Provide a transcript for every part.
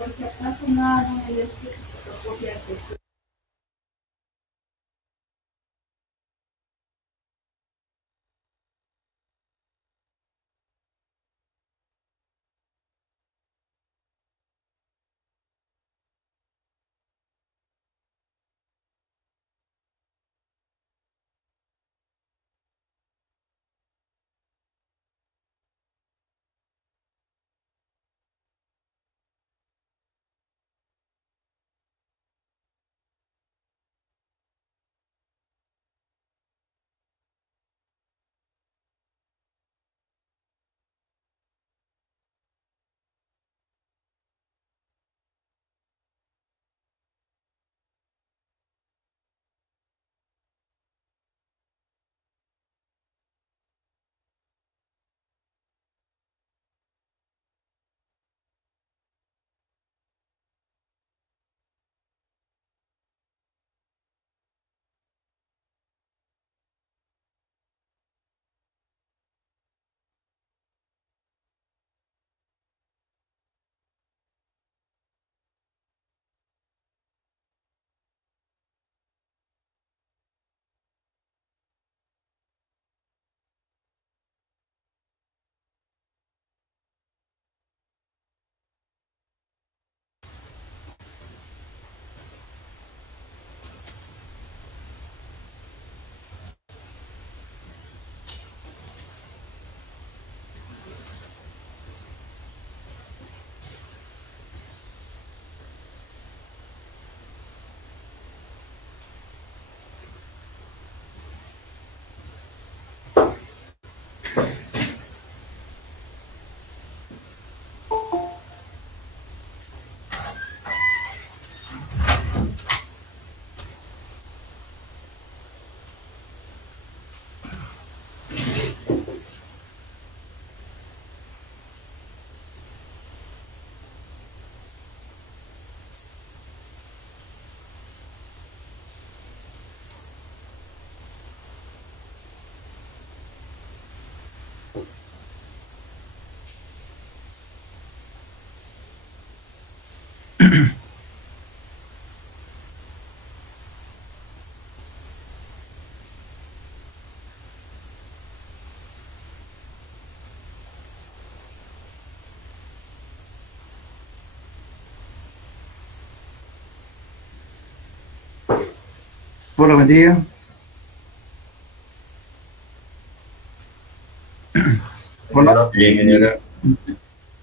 por si acaso no hagan el fotocopia que Hola, buen día. Hola. Bien, ingeniero.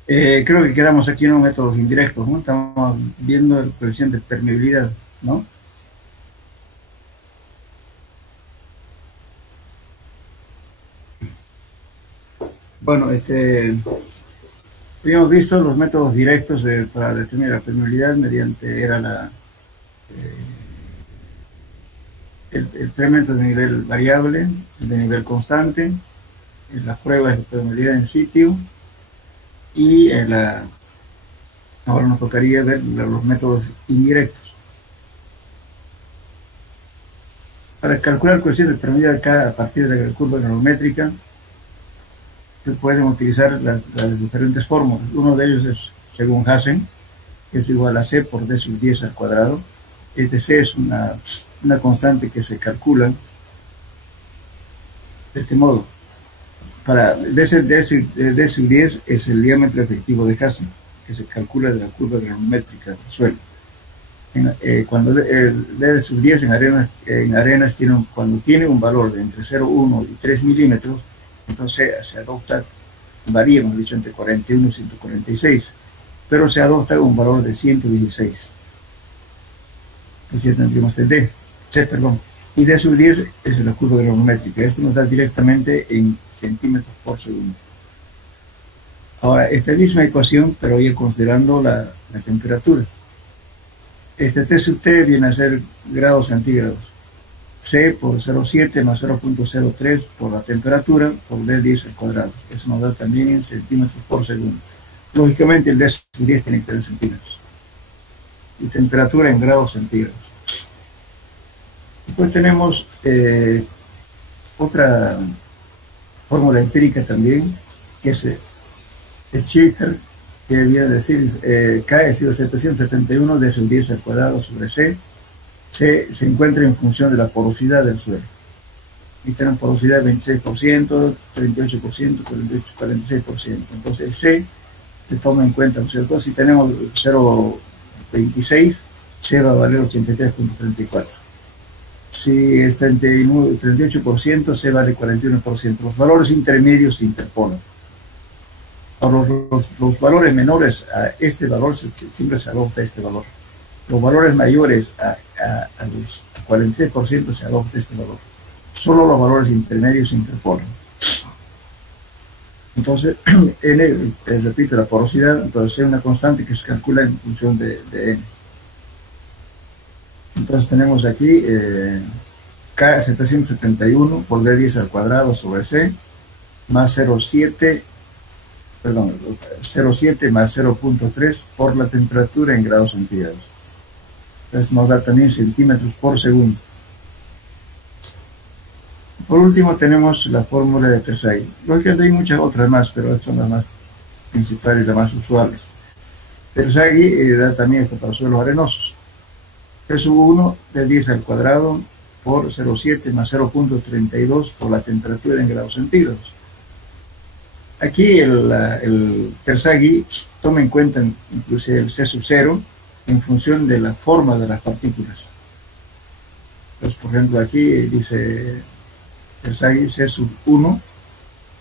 Creo que quedamos aquí en los métodos indirectos, ¿no? Estamos viendo el coeficiente de permeabilidad, ¿no? Bueno, habíamos visto los métodos directos para determinar la permeabilidad mediante el incremento de nivel variable, de nivel constante, las pruebas de permeabilidad en sitio y ahora nos tocaría ver los métodos indirectos. Para calcular el coeficiente de permeabilidad a partir de la curva granulométrica, se pueden utilizar las diferentes fórmulas. Uno de ellos es, según Hassen, que es igual a C por D sub 10 al cuadrado. C es una constante que se calcula de este modo. D sub 10 es el diámetro efectivo de Hassen, que se calcula de la curva granulométrica del suelo. Cuando D sub 10 en arenas cuando tiene un valor de entre 0,1 y 3 milímetros, entonces se adopta, varía, hemos dicho, entre 41 y 146, pero se adopta un valor de 116. Así tendríamos C, perdón. Y D sub 10 es la curva granulométrica. Esto nos da directamente en centímetros por segundo. Ahora, esta misma ecuación, pero ya considerando la temperatura. T sub T viene a ser grados centígrados. C por 0,7 más 0,03 por la temperatura por D10 al cuadrado. Eso nos da también en centímetros por segundo. Lógicamente el D sub 10 tiene que ser en centímetros. Y temperatura en grados centígrados. Después tenemos otra fórmula empírica también, que es Schaefer que viene a decir, K ha sido 771 de su 10 al cuadrado sobre C. C se encuentra en función de la porosidad del suelo. Y tenemos porosidad 26%, 38%, 48, 46%. Entonces el C se toma en cuenta, ¿no es cierto? Si tenemos 0,26, C va a valer 83,34. Si es 38%, C vale 41%. Los valores intermedios se interponen. Los valores menores a este valor siempre se adopta este valor. Los valores mayores al 43% se adopta este valor. Solo los valores intermedios se interponen. Entonces, N, repito, la porosidad, entonces es una constante que se calcula en función de N. Entonces tenemos aquí K 771 por D10 al cuadrado sobre C más 0,7 más 0,3 por la temperatura en grados centígrados. Entonces nos da también centímetros por segundo. Por último tenemos la fórmula de Terzaghi. Lógicamente hay muchas otras más, pero estas son las más principales y las más usuales. Terzaghi da también esto para suelos arenosos. P sub 1 de 10 al cuadrado por 0,7 más 0,32 por la temperatura en grados centígrados. Aquí el Terzaghi toma en cuenta inclusive el C sub 0 en función de la forma de las partículas. Entonces, por ejemplo, aquí dice Terzaghi C sub 1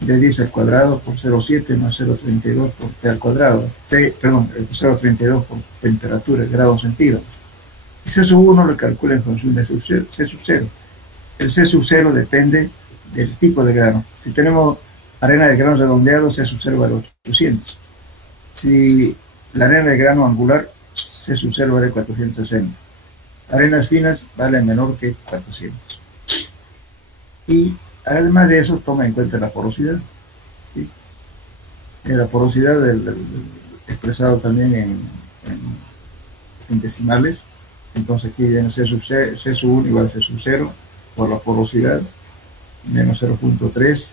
de 10 al cuadrado por 0,7 más 0,32 por T al cuadrado. 0,32 por temperatura en grados centígrados. Y C sub 1 lo calcula en función de C sub 0. El C sub 0 depende del tipo de grano. Si tenemos arena de grano redondeado, C sub 0 vale 800. Si la arena de grano angular, C sub 0 vale 460. Arenas finas vale menor que 400. Y además de eso, toma en cuenta la porosidad. ¿Sí? La porosidad expresado también en decimales. Entonces aquí viene C sub 1 igual a C sub 0 por la porosidad menos 0,3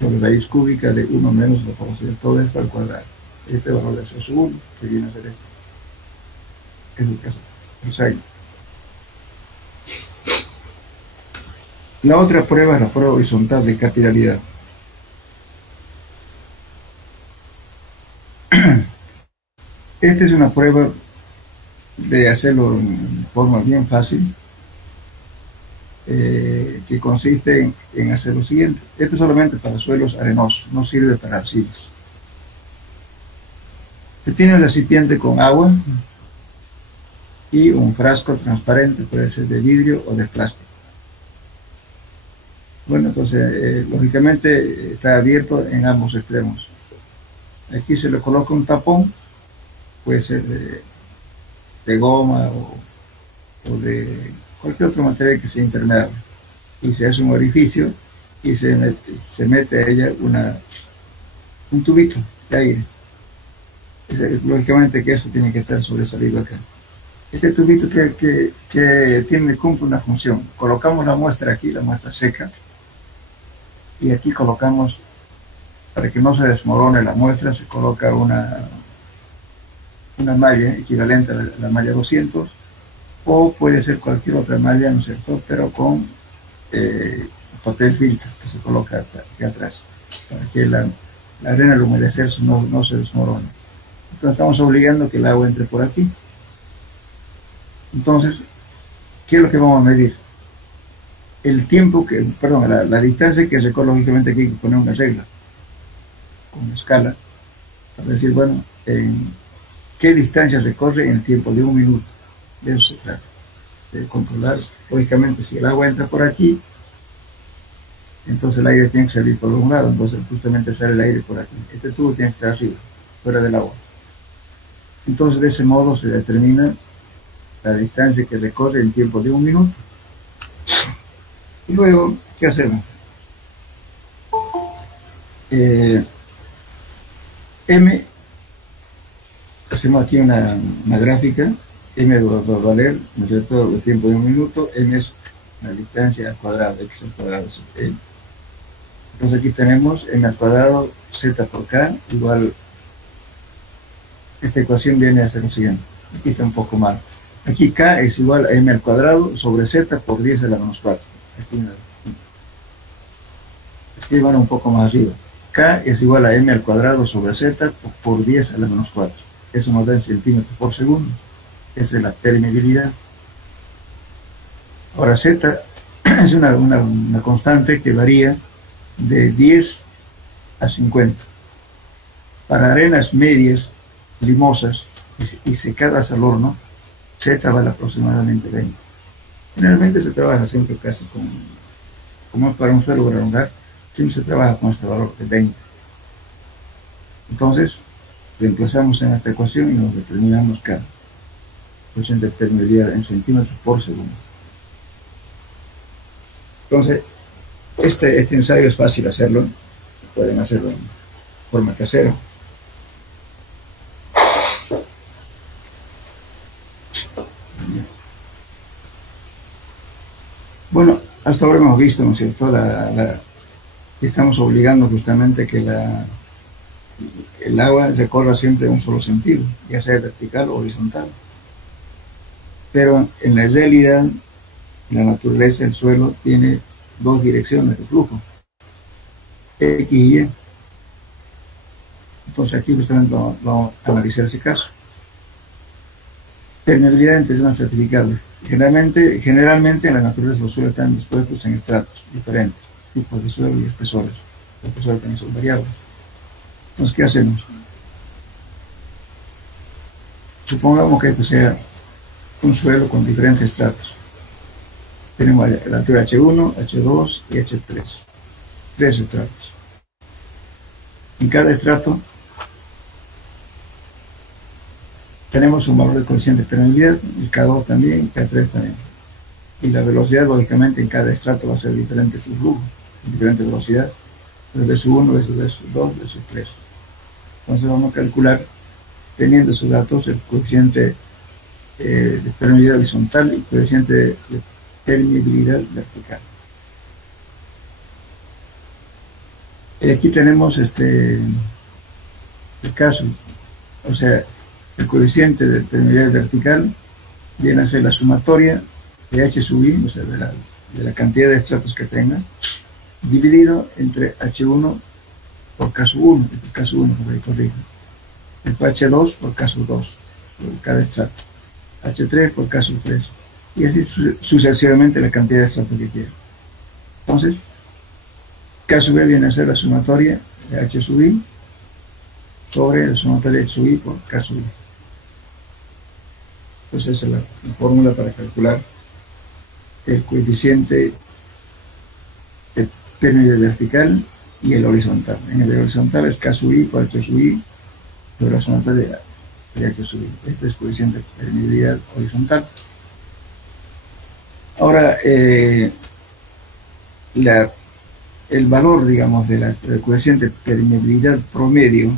sobre raíz cúbica de 1 menos la porosidad, todo esto al cuadrado. Este valor de C sub 1 que viene a ser este. Es el caso. La otra prueba es la prueba horizontal de capilaridad. Esta es una prueba de hacerlo en forma bien fácil, que consiste en hacer lo siguiente. Esto es solamente para suelos arenosos, no sirve para arcillas. Se tiene el recipiente con agua y un frasco transparente, puede ser de vidrio o de plástico. Bueno, entonces, lógicamente está abierto en ambos extremos. Aquí se le coloca un tapón, puede ser de goma o de cualquier otro material que sea impermeable. Y se hace un orificio y se mete a ella un tubito de aire. Lógicamente que eso tiene que estar sobresalido acá. Este tubito que cumple una función. Colocamos la muestra aquí, la muestra seca, y aquí colocamos, para que no se desmorone la muestra, se coloca una malla equivalente a la malla 200, o puede ser cualquier otra malla, ¿no es cierto?, pero con papel filtro que se coloca aquí atrás, para que la arena al humedecerse no se desmorone. Entonces estamos obligando que el agua entre por aquí. Entonces, ¿qué es lo que vamos a medir? El tiempo la distancia que recorre. Lógicamente aquí hay que poner una regla, con una escala, para decir, bueno, en qué distancia recorre en el tiempo de 1 minuto. De eso se trata, de controlar. Lógicamente, si el agua entra por aquí, entonces el aire tiene que salir por un lado, entonces justamente sale el aire por aquí. Este tubo tiene que estar arriba, fuera del agua. Entonces, de ese modo se determina la distancia que recorre en tiempo de 1 minuto. Y luego, ¿qué hacemos? M, hacemos aquí una gráfica. M va a valer, ¿no es cierto?, el tiempo de 1 minuto. M es la distancia al cuadrado, X al cuadrado. Entonces aquí tenemos M al cuadrado, Z por K, igual esta ecuación viene a ser lo siguiente. Aquí está un poco mal. Aquí K es igual a M al cuadrado sobre Z por 10 a la menos 4. Aquí van un poco más arriba. K es igual a M al cuadrado sobre Z por 10 a la menos 4. Eso nos da en centímetros por segundo. Esa es la permeabilidad. Ahora Z es una constante que varía de 10 a 50. Para arenas medias, limosas y secadas al horno, Z vale aproximadamente 20. Generalmente se trabaja siempre casi como es para un suelo granular, siempre se trabaja con este valor de 20. Entonces, reemplazamos en esta ecuación y nos determinamos K, coeficiente de permeabilidad en centímetros por segundo. Entonces, este ensayo es fácil hacerlo, pueden hacerlo en forma casera. Bueno, hasta ahora hemos visto, ¿no es cierto?, que estamos obligando justamente que el agua recorra siempre un solo sentido, ya sea vertical o horizontal. Pero en la realidad, la naturaleza del suelo tiene dos direcciones de flujo, X y Y. Entonces aquí justamente vamos a analizar ese caso. Permeabilidad en tensión estratificable. Generalmente en la naturaleza los suelos están dispuestos en estratos diferentes, tipos de suelo y espesores. Los espesores también son variables. Entonces, ¿qué hacemos? Supongamos que este sea un suelo con diferentes estratos. Tenemos la altura H1, H2 y H3. Tres estratos. En cada estrato tenemos un valor de coeficiente de permeabilidad, el K2 también, K3 también. Y la velocidad, lógicamente, en cada estrato va a ser diferente su flujo, diferente velocidad, de su 1, de su 2, de su 3. Entonces vamos a calcular, teniendo esos datos, el coeficiente de permeabilidad horizontal y coeficiente de permeabilidad vertical. Y aquí tenemos el caso, o sea, el coeficiente de permeabilidad vertical viene a ser la sumatoria de H sub I, o sea, de la cantidad de estratos que tenga, dividido entre H1 por K sub 1, K sub 1, por ahí corrijo, después H2 por K sub 2, por cada estrato, H3 por K sub 3, y así sucesivamente la cantidad de estratos que quiera. Entonces, K sub E viene a ser la sumatoria de H sub I sobre la sumatoria de H sub I por K sub I. Entonces esa es la fórmula para calcular el coeficiente de permeabilidad vertical y el horizontal. En el horizontal es K sub I por H sub I sobre la sumatoria de H sub I. Este es el coeficiente de permeabilidad horizontal. Ahora, el valor, digamos, del coeficiente de permeabilidad promedio,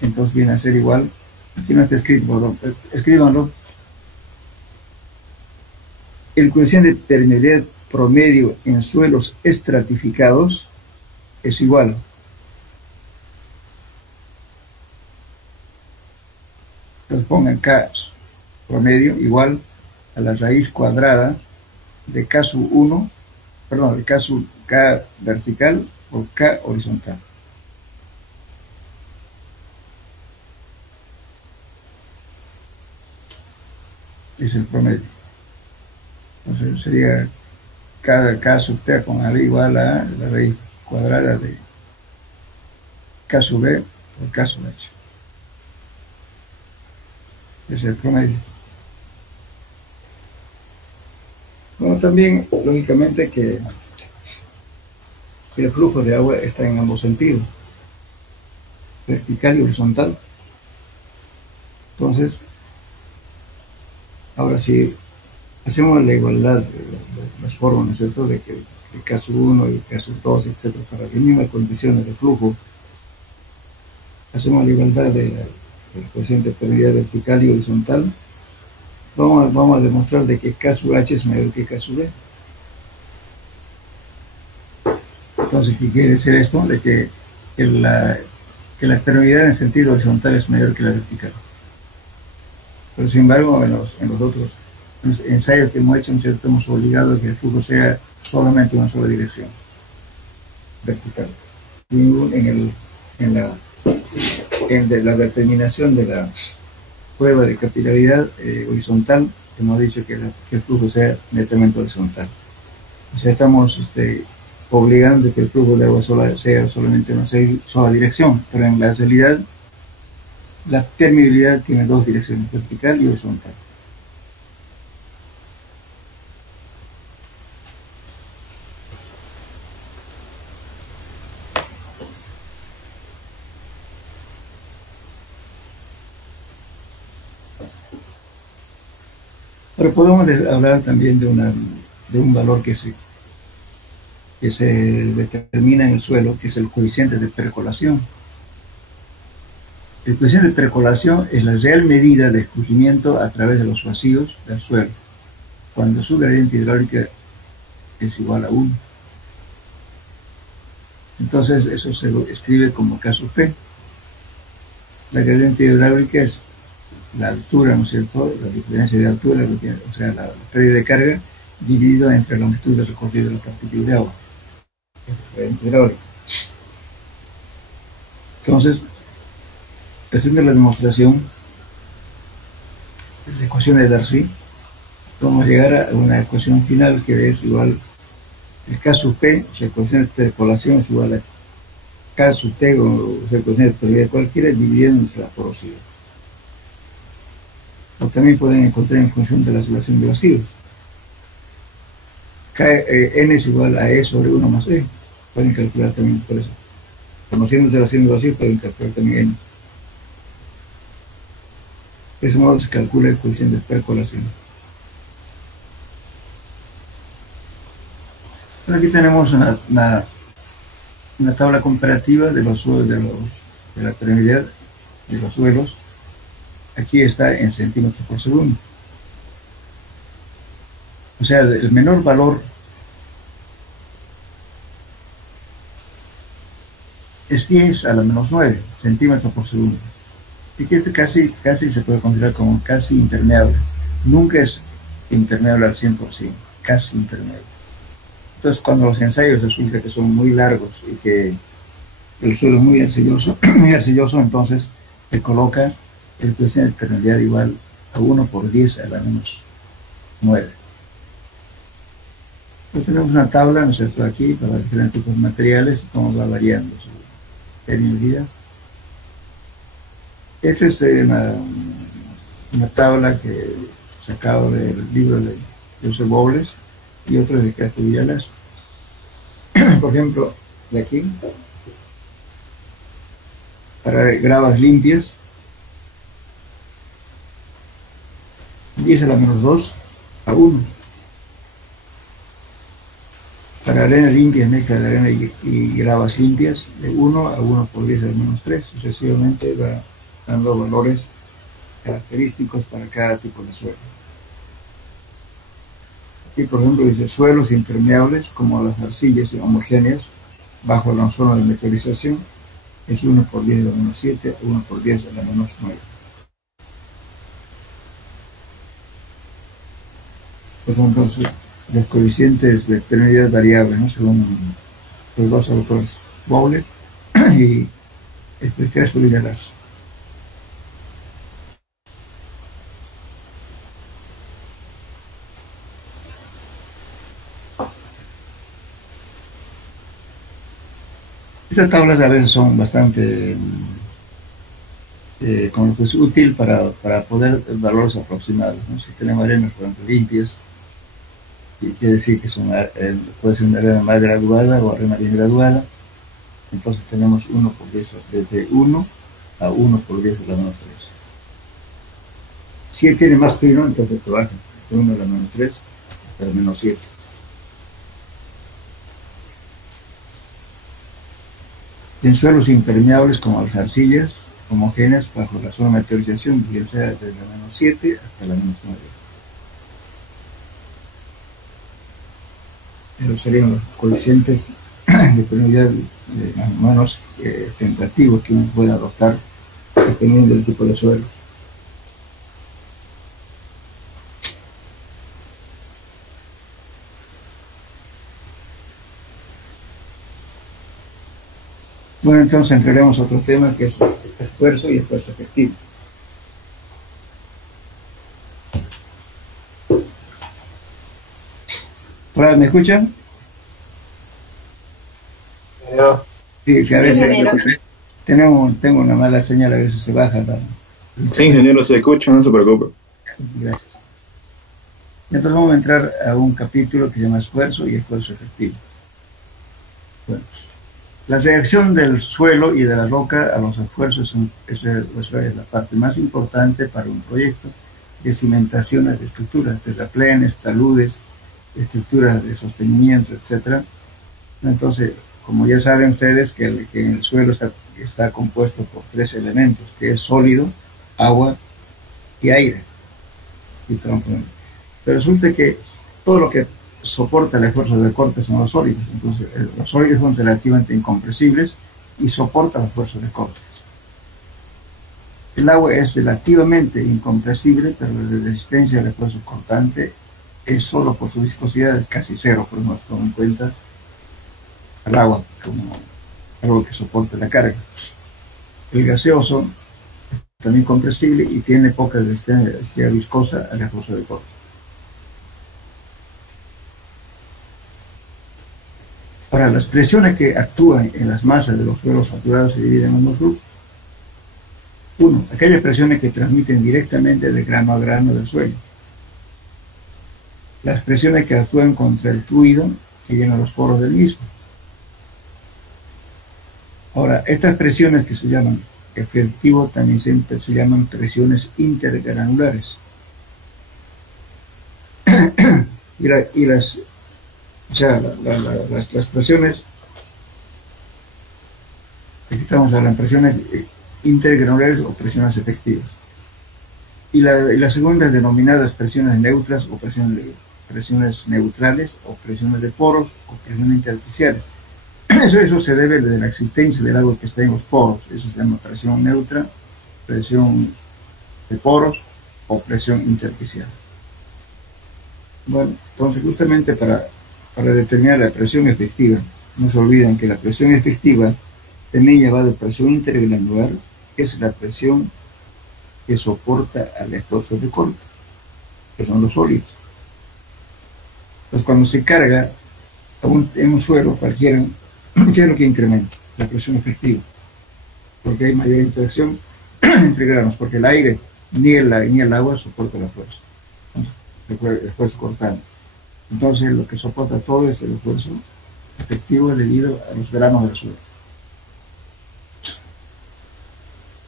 entonces viene a ser igual, aquí no está escrito, escríbanlo. El coeficiente de permeabilidad promedio en suelos estratificados es igual entonces pongan K promedio igual a la raíz cuadrada de K sub 1, perdón, de K vertical por K horizontal. Es el promedio. Entonces sería K sub T con A igual a la raíz cuadrada de K sub B por K sub H. Ese es el promedio. Bueno, también, lógicamente, que el flujo de agua está en ambos sentidos, vertical y horizontal. Entonces, ahora si hacemos la igualdad de las formas, ¿no es cierto?, de que el caso 1 y el caso 2, etcétera, para las mismas condiciones de flujo, hacemos la igualdad del coeficiente de permeabilidad vertical y horizontal, vamos a demostrar de que K sub H es mayor que K sub B. Entonces, ¿qué quiere decir esto? De que la permeabilidad en sentido horizontal es mayor que la vertical. Pero sin embargo, en los otros ensayos que hemos hecho, ¿no es cierto?, hemos obligado a que el flujo sea solamente una sola dirección, vertical. Y la determinación de la prueba de capilaridad horizontal, hemos dicho que el flujo sea netamente horizontal. O sea, estamos obligando que el flujo de agua sea solamente una sola dirección, pero en la realidad la permeabilidad tiene dos direcciones, vertical y horizontal. Pero podemos hablar también de un valor que se determina en el suelo, que es el coeficiente de percolación. El coeficiente de percolación es la real medida de escurrimiento a través de los vacíos del suelo, cuando su gradiente hidráulica es igual a 1. Entonces eso se lo escribe como K sub P. La gradiente hidráulica es la altura, ¿no es cierto?, la diferencia de altura, o sea, la pérdida de carga, dividido entre la longitud de recorrido de la partícula de agua. Entonces, haciendo la demostración de la ecuación de Darcy, vamos a llegar a una ecuación final que es igual el K sub P, o sea, la ecuación de percolación es igual a K sub T, o sea, la ecuación de permeabilidad cualquiera, dividida entre la porosidad. O también pueden encontrar en función de la relación de vacíos. N es igual a E sobre 1 más E. Pueden calcular también por eso. Conociendo la relación de vacíos, pueden calcular también N. De ese modo se calcula el coeficiente de percolación. Bueno, aquí tenemos una tabla comparativa de los suelos, de la permeabilidad de los suelos. Aquí está en centímetros por segundo. O sea, el menor valor es 10 a la menos 9 centímetros por segundo. Y que este casi se puede considerar como casi impermeable. Nunca es impermeable al 100%, casi impermeable. Entonces, cuando los ensayos resulta que son muy largos y que el suelo es muy arcilloso, entonces se coloca el coeficiente de permeabilidad igual a 1 por 10 a la menos 9. Entonces tenemos una tabla, ¿no es cierto?, aquí para diferentes tipos de materiales y cómo va variando su permeabilidad. Esta es una tabla que he sacado del libro de Joseph Bowles y otro de Castro Villalas. Por ejemplo, de aquí, para gravas limpias, 10 a la menos 2 a 1. Para arena limpia, mezcla de arena y gravas limpias, de 1 a 1 por 10 a la menos 3. Sucesivamente va dando valores característicos para cada tipo de suelo. Aquí, por ejemplo, dice suelos impermeables como las arcillas homogéneas bajo la zona de meteorización es 1 por 10 a la menos 7, 1 por 10 a la menos 9. Pues son entonces los coeficientes de permeabilidad variables, ¿no?, según los dos autores, Bowles y Crespo Villalas. Estas tablas a veces son bastante pues, útil para poder valores aproximados, ¿no? Si tenemos arenas, por ejemplo, limpias, y quiere decir que puede ser una arena más graduada o arena bien graduada, entonces tenemos 1 por 10, desde 1 a 1 por 10 a la menos 3. Si tiene más fino, entonces trabaja de 1 a la menos 3 hasta la menos 7. En suelos impermeables como las arcillas homogéneas bajo la zona de meteorización, bien sea desde la menos 7 hasta la menos 9. Esos serían los coeficientes de permeabilidad más o menos tentativos que uno puede adoptar dependiendo del tipo de suelo. Bueno, entonces entraremos a otro tema que es esfuerzo y esfuerzo efectivo. Hola, ¿me escuchan? Sí, que a veces tengo una mala señal, a veces se baja. Sí, ingeniero, se escucha, no se preocupe. Gracias. Entonces vamos a entrar a un capítulo que se llama esfuerzo y esfuerzo efectivo. Bueno, la reacción del suelo y de la roca a los esfuerzos es la parte más importante para un proyecto de cimentaciones de estructuras, terraplenes, taludes, estructuras de sostenimiento, etcétera. Entonces, como ya saben ustedes que el suelo está compuesto por 3 elementos, que es sólido, agua y aire. Pero resulta que todo lo que soporta el esfuerzo de corte son los sólidos. Entonces, los sólidos son relativamente incompresibles y soportan los esfuerzos de corte. El agua es relativamente incompresible, pero la resistencia al esfuerzo cortante es solo por su viscosidad casi cero, por no tomar en cuenta al agua como algo que soporta la carga. El gaseoso es también compresible y tiene poca resistencia viscosa al esfuerzo de corte. Ahora, las presiones que actúan en las masas de los suelos saturados se dividen en dos grupos. Uno, aquellas presiones que transmiten directamente de grano a grano del suelo. Las presiones que actúan contra el fluido que llena los poros del mismo. Ahora, estas presiones que se llaman efectivo también siempre se llaman presiones intergranulares. Las presiones, aquí estamos hablando, presiones intergranulares o presiones efectivas. Y las segundas denominadas presiones neutras o presiones neutrales o presiones de poros o presiones intersticiales. Eso se debe de la existencia del agua que está en los poros. Eso se llama presión neutra, presión de poros o presión intersticial. Bueno, entonces justamente para determinar la presión efectiva, no se olviden que la presión efectiva también va de presión intergranular, que es la presión que soporta al esfuerzo de corte, que son los sólidos. Entonces cuando se carga en un suelo cualquiera, ¿qué es lo que incrementa? La presión efectiva, porque hay mayor interacción entre granos, porque el aire ni el agua soporta la fuerza, el esfuerzo cortante. Entonces lo que soporta todo es el esfuerzo efectivo debido a los granos del suelo.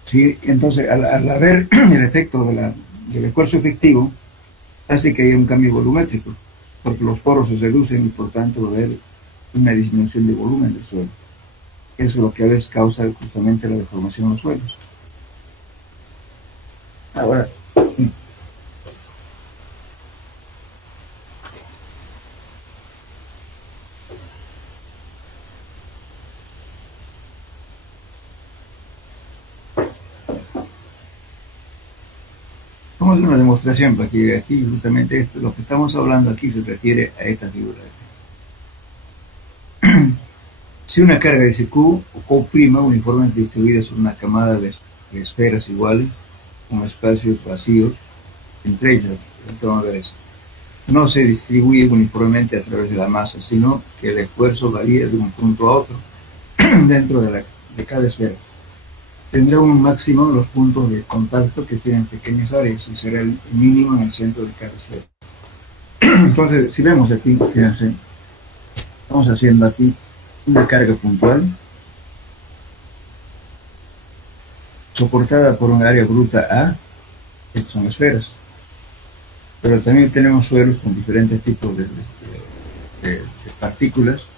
Sí, entonces al haber el efecto del esfuerzo efectivo, hace que haya un cambio volumétrico, porque los poros se reducen y por tanto va a haber una disminución de volumen del suelo. Eso es lo que a veces causa justamente la deformación de los suelos. Ahora, vamos a hacer una demostración, porque aquí justamente esto, lo que estamos hablando aquí se refiere a esta figura. Si una carga de Q o Q' uniformemente distribuida sobre una camada de esferas iguales, con espacios vacíos entre ellas, vamos a ver eso, no se distribuye uniformemente a través de la masa, sino que el esfuerzo varía de un punto a otro dentro de cada esfera. Tendrá un máximo los puntos de contacto que tienen pequeñas áreas y será el mínimo en el centro de cada esfera. Entonces, si vemos aquí, fíjense, estamos haciendo aquí una carga puntual soportada por un área bruta A, que son esferas, pero también tenemos suelos con diferentes tipos de partículas,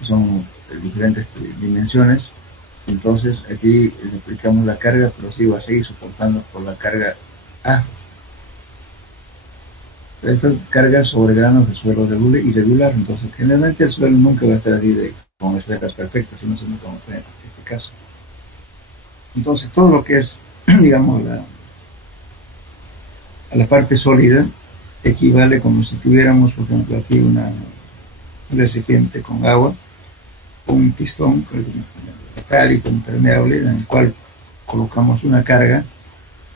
que son de diferentes dimensiones. Entonces aquí le aplicamos la carga, pero sí va a seguir soportando por la carga A. Estas cargas sobre granos de suelo irregular, entonces generalmente el suelo nunca va a estar así con esferas perfectas, sino se nunca va a tener este caso. Entonces todo lo que es, digamos, a la parte sólida equivale como si tuviéramos, por ejemplo, aquí un recipiente con agua, un pistón metálico impermeable en el cual colocamos una carga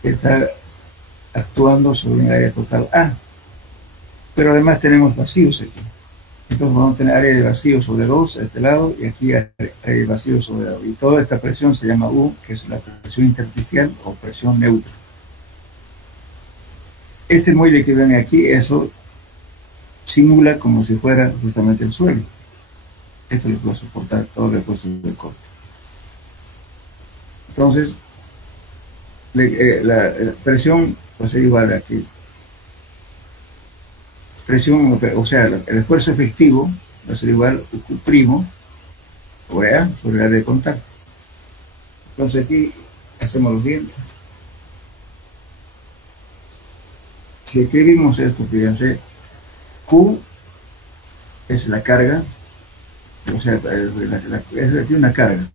que está actuando sobre un área total A. Pero además tenemos vacíos aquí. Entonces vamos a tener área de vacío sobre 2 a este lado y aquí área de vacío sobre lado. Y toda esta presión se llama U, que es la presión intersticial o presión neutra. Este muelle que ven aquí, eso simula como si fuera justamente el suelo. Esto le puede soportar todo el esfuerzo del corte. Entonces, la presión va a ser igual aquí. Presión, o sea, el esfuerzo efectivo va a ser igual a Q' sobre A, sobre el área de contacto. Entonces aquí hacemos lo siguiente. Si escribimos esto, fíjense, Q es la carga, o sea, es aquí una carga.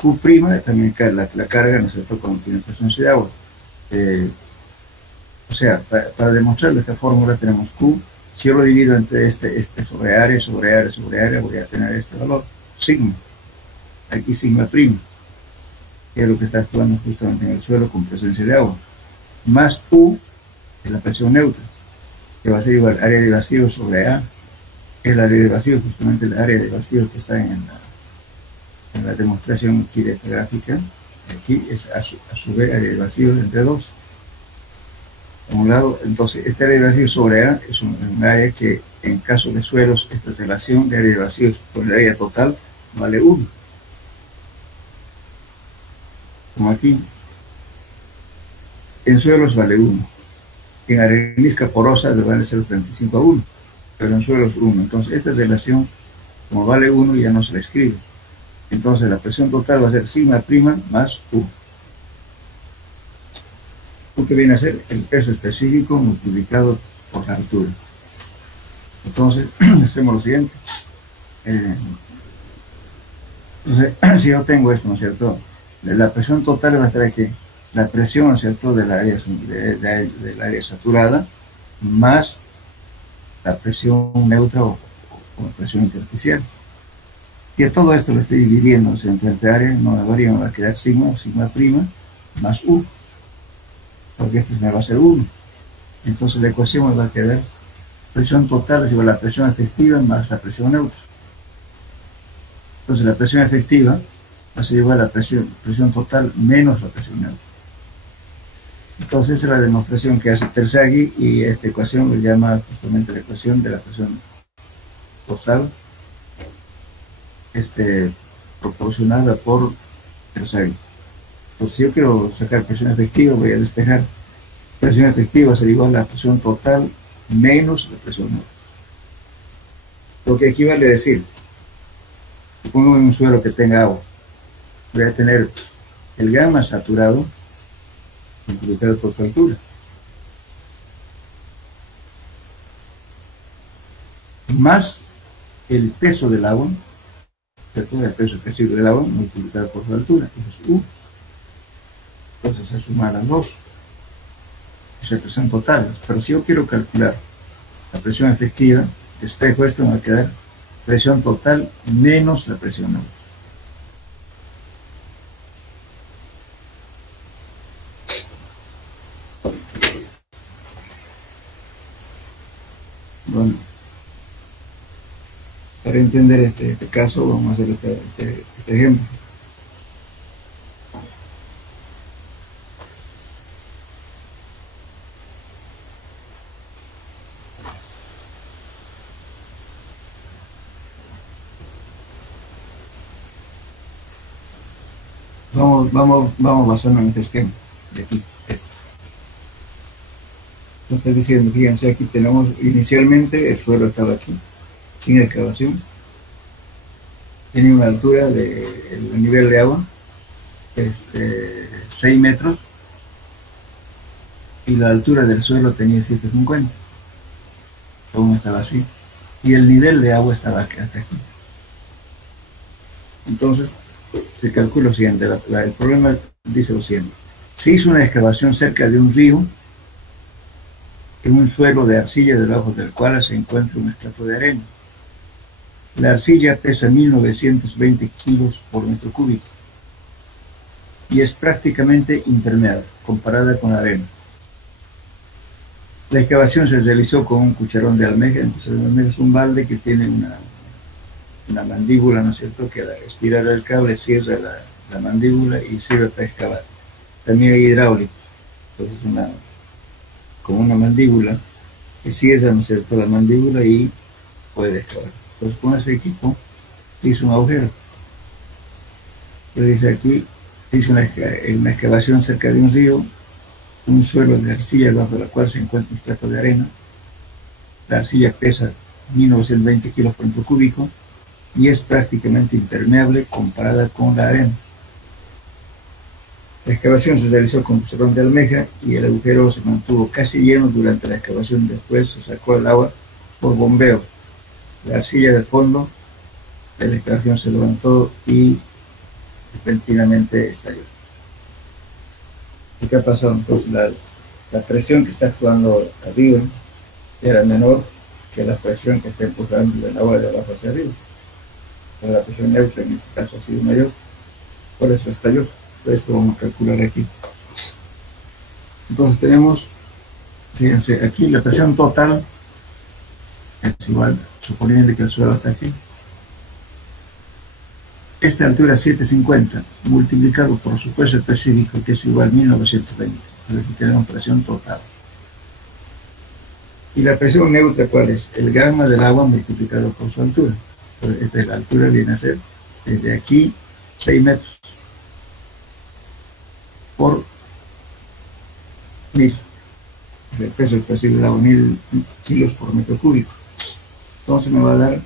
Q' también la carga, ¿no es cierto?, cuando tiene presencia de agua. O sea, para demostrar esta fórmula tenemos Q. Si yo lo divido entre este sobre área, sobre área, sobre área, voy a tener este valor, sigma. Aquí sigma prima, que es lo que está actuando justamente en el suelo con presencia de agua. Más U es la presión neutra, que va a ser igual área de vacío sobre A. El área de vacío, justamente el área de vacío que está en la demostración aquí de esta gráfica. Aquí es a su vez área de vacío entre 2. A un lado, entonces este área de vacío sobre A es un área que en caso de suelos, esta relación de área de vacío por el área total vale 1. Como aquí, en suelos vale 1. En arenisca porosa vale 0,35 a 1, pero en suelos 1. Entonces esta relación, como vale 1, ya no se la escribe. Entonces la presión total va a ser sigma prima más U. Que viene a ser el peso específico multiplicado por la altura. Entonces, hacemos lo siguiente. Entonces, si yo tengo esto, ¿no es cierto? La presión total va a estar aquí. La presión, ¿no es cierto?, del área saturada más la presión neutra o presión intersticial. Y a todo esto lo estoy dividiendo, o sea, entre áreas, no me varía, me va a quedar sigma o sigma prima más U, porque esto me va a ser 1. Entonces la ecuación me va a quedar presión total es igual a la presión efectiva más la presión neutra. Entonces la presión efectiva va a ser igual a la presión total menos la presión neutra. Entonces esa es la demostración que hace Terzaghi y esta ecuación lo llama justamente la ecuación de la presión total proporcionada por Terzaghi. Pues si yo quiero sacar presión efectiva, voy a despejar. Presión efectiva será igual a la presión total menos la presión neutra. Lo que equivale a decir, supongo en un suelo que tenga agua, voy a tener el gamma saturado multiplicado por su altura. Más el peso del agua, ¿cierto? El peso específico del agua multiplicado por su altura, eso es U. Entonces se suman las dos. Esa es presión total. Pero si yo quiero calcular la presión efectiva, despejo esto, me va a quedar presión total menos la presión neutra. Bueno, para entender este caso, vamos a hacer este ejemplo. Vamos basando en este esquema de aquí. Lo estoy diciendo, fíjense, aquí tenemos inicialmente el suelo estaba aquí, sin excavación. Tiene una altura del nivel de agua, 6 metros, y la altura del suelo tenía 7,50. Todo estaba así. Y el nivel de agua estaba hasta aquí. Entonces, se calcula lo siguiente, el problema dice lo siguiente: se hizo una excavación cerca de un río en un suelo de arcilla debajo del cual se encuentra un estrato de arena. La arcilla pesa 1920 kilos por metro cúbico y es prácticamente impermeable comparada con la arena. La excavación se realizó con un cucharón de almeja. El cucharón de almeja es un balde que tiene una mandíbula, ¿no es cierto?, que al estirar el cable cierra la mandíbula y sirve para excavar. También hay hidráulico, entonces como una mandíbula que cierra, ¿no es cierto?, la mandíbula y puede excavar. Entonces con ese equipo hizo un agujero. Lo dice aquí, hizo una excavación cerca de un río, un suelo de arcilla bajo la cual se encuentra un plato de arena. La arcilla pesa 1920 kilos por metro cúbico y es prácticamente impermeable comparada con la arena. La excavación se realizó con cucharón de almeja y el agujero se mantuvo casi lleno durante la excavación. Después se sacó el agua por bombeo. La arcilla del fondo de la excavación se levantó y repentinamente estalló. ¿Y qué ha pasado? Entonces la presión que está actuando arriba era menor que la presión que está empujando el agua de abajo hacia arriba. Pero la presión neutra en este caso ha sido mayor, por eso estalló. Por eso vamos a calcular aquí. Entonces tenemos, fíjense, aquí la presión total es igual, suponiendo que el suelo está aquí. Esta altura es 750 multiplicado por su peso específico, que es igual a 1920. Aquí tenemos presión total. ¿Y la presión neutra cuál es? El gamma del agua multiplicado por su altura. Entonces, la altura viene a ser desde aquí 6 metros por 1000. El peso específico del agua, 1000 kilos por metro cúbico. Entonces me va a dar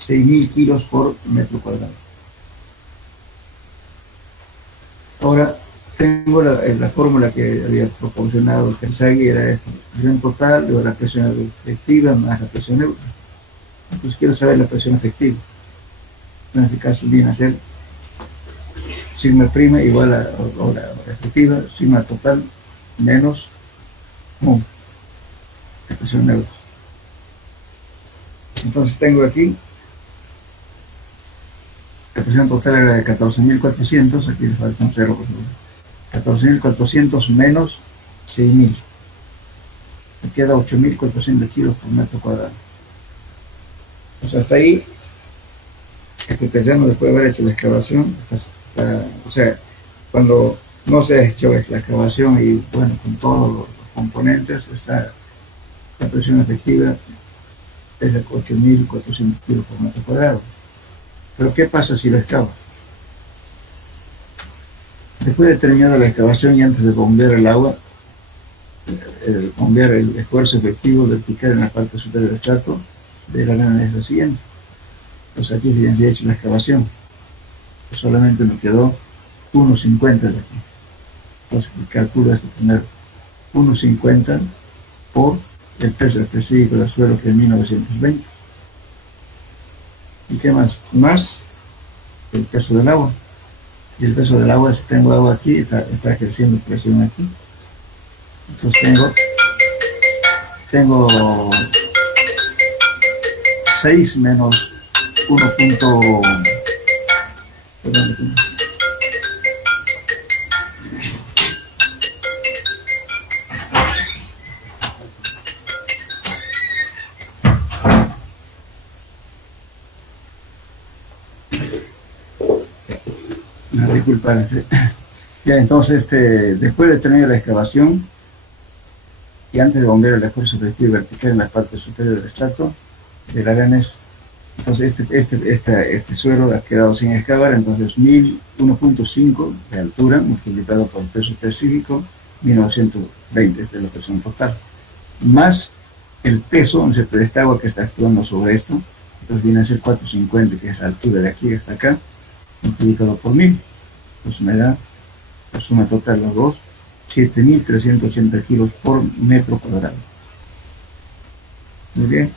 6.000 kilos por metro cuadrado. Ahora tengo la fórmula que había proporcionado Kersaghi, era esta: presión total de la presión efectiva más la presión neutra. Entonces quiero saber la presión efectiva. En este caso viene a ser sigma prima igual a la efectiva, sigma total menos la presión neutra. Entonces tengo aquí la presión total era de 14.400, aquí le falta un 0, 14.400 menos 6.000. Me queda 8.400 kilos por metro cuadrado. Pues hasta ahí, este terreno, después de haber hecho la excavación, o sea, cuando no se ha hecho la excavación y bueno, con todos los componentes, está la presión efectiva es de 8.400 kilos por metro cuadrado. Pero ¿qué pasa si lo excavo? Después de terminar la excavación y antes de bombear el agua, bombear el esfuerzo efectivo vertical en la parte superior del estrato de la lana es lo siguiente. Pues aquí ya he hecho la excavación. Solamente me quedó 1,50 de aquí. Entonces calculo esto primero. 1,50 por el peso específico del suelo, que es 1920. ¿Y qué más? Más el peso del agua. Y el peso del agua, si tengo agua aquí, está creciendo presión aquí. Entonces tengo 6 menos 1. Disculpa. Ya, entonces, después de terminar la excavación y antes de bombear el esfuerzo efectivo vertical en la parte superior del estrato del arenes, entonces este suelo ha quedado sin excavar. Entonces 1.5 de altura multiplicado por el peso específico, 1920 de la presión total, más el peso de esta agua que está actuando sobre esto. Entonces viene a ser 450, que es la altura de aquí hasta acá, multiplicado por 1000. Pues me da la suma total de los dos, 7.380 kilos por metro cuadrado. Muy bien.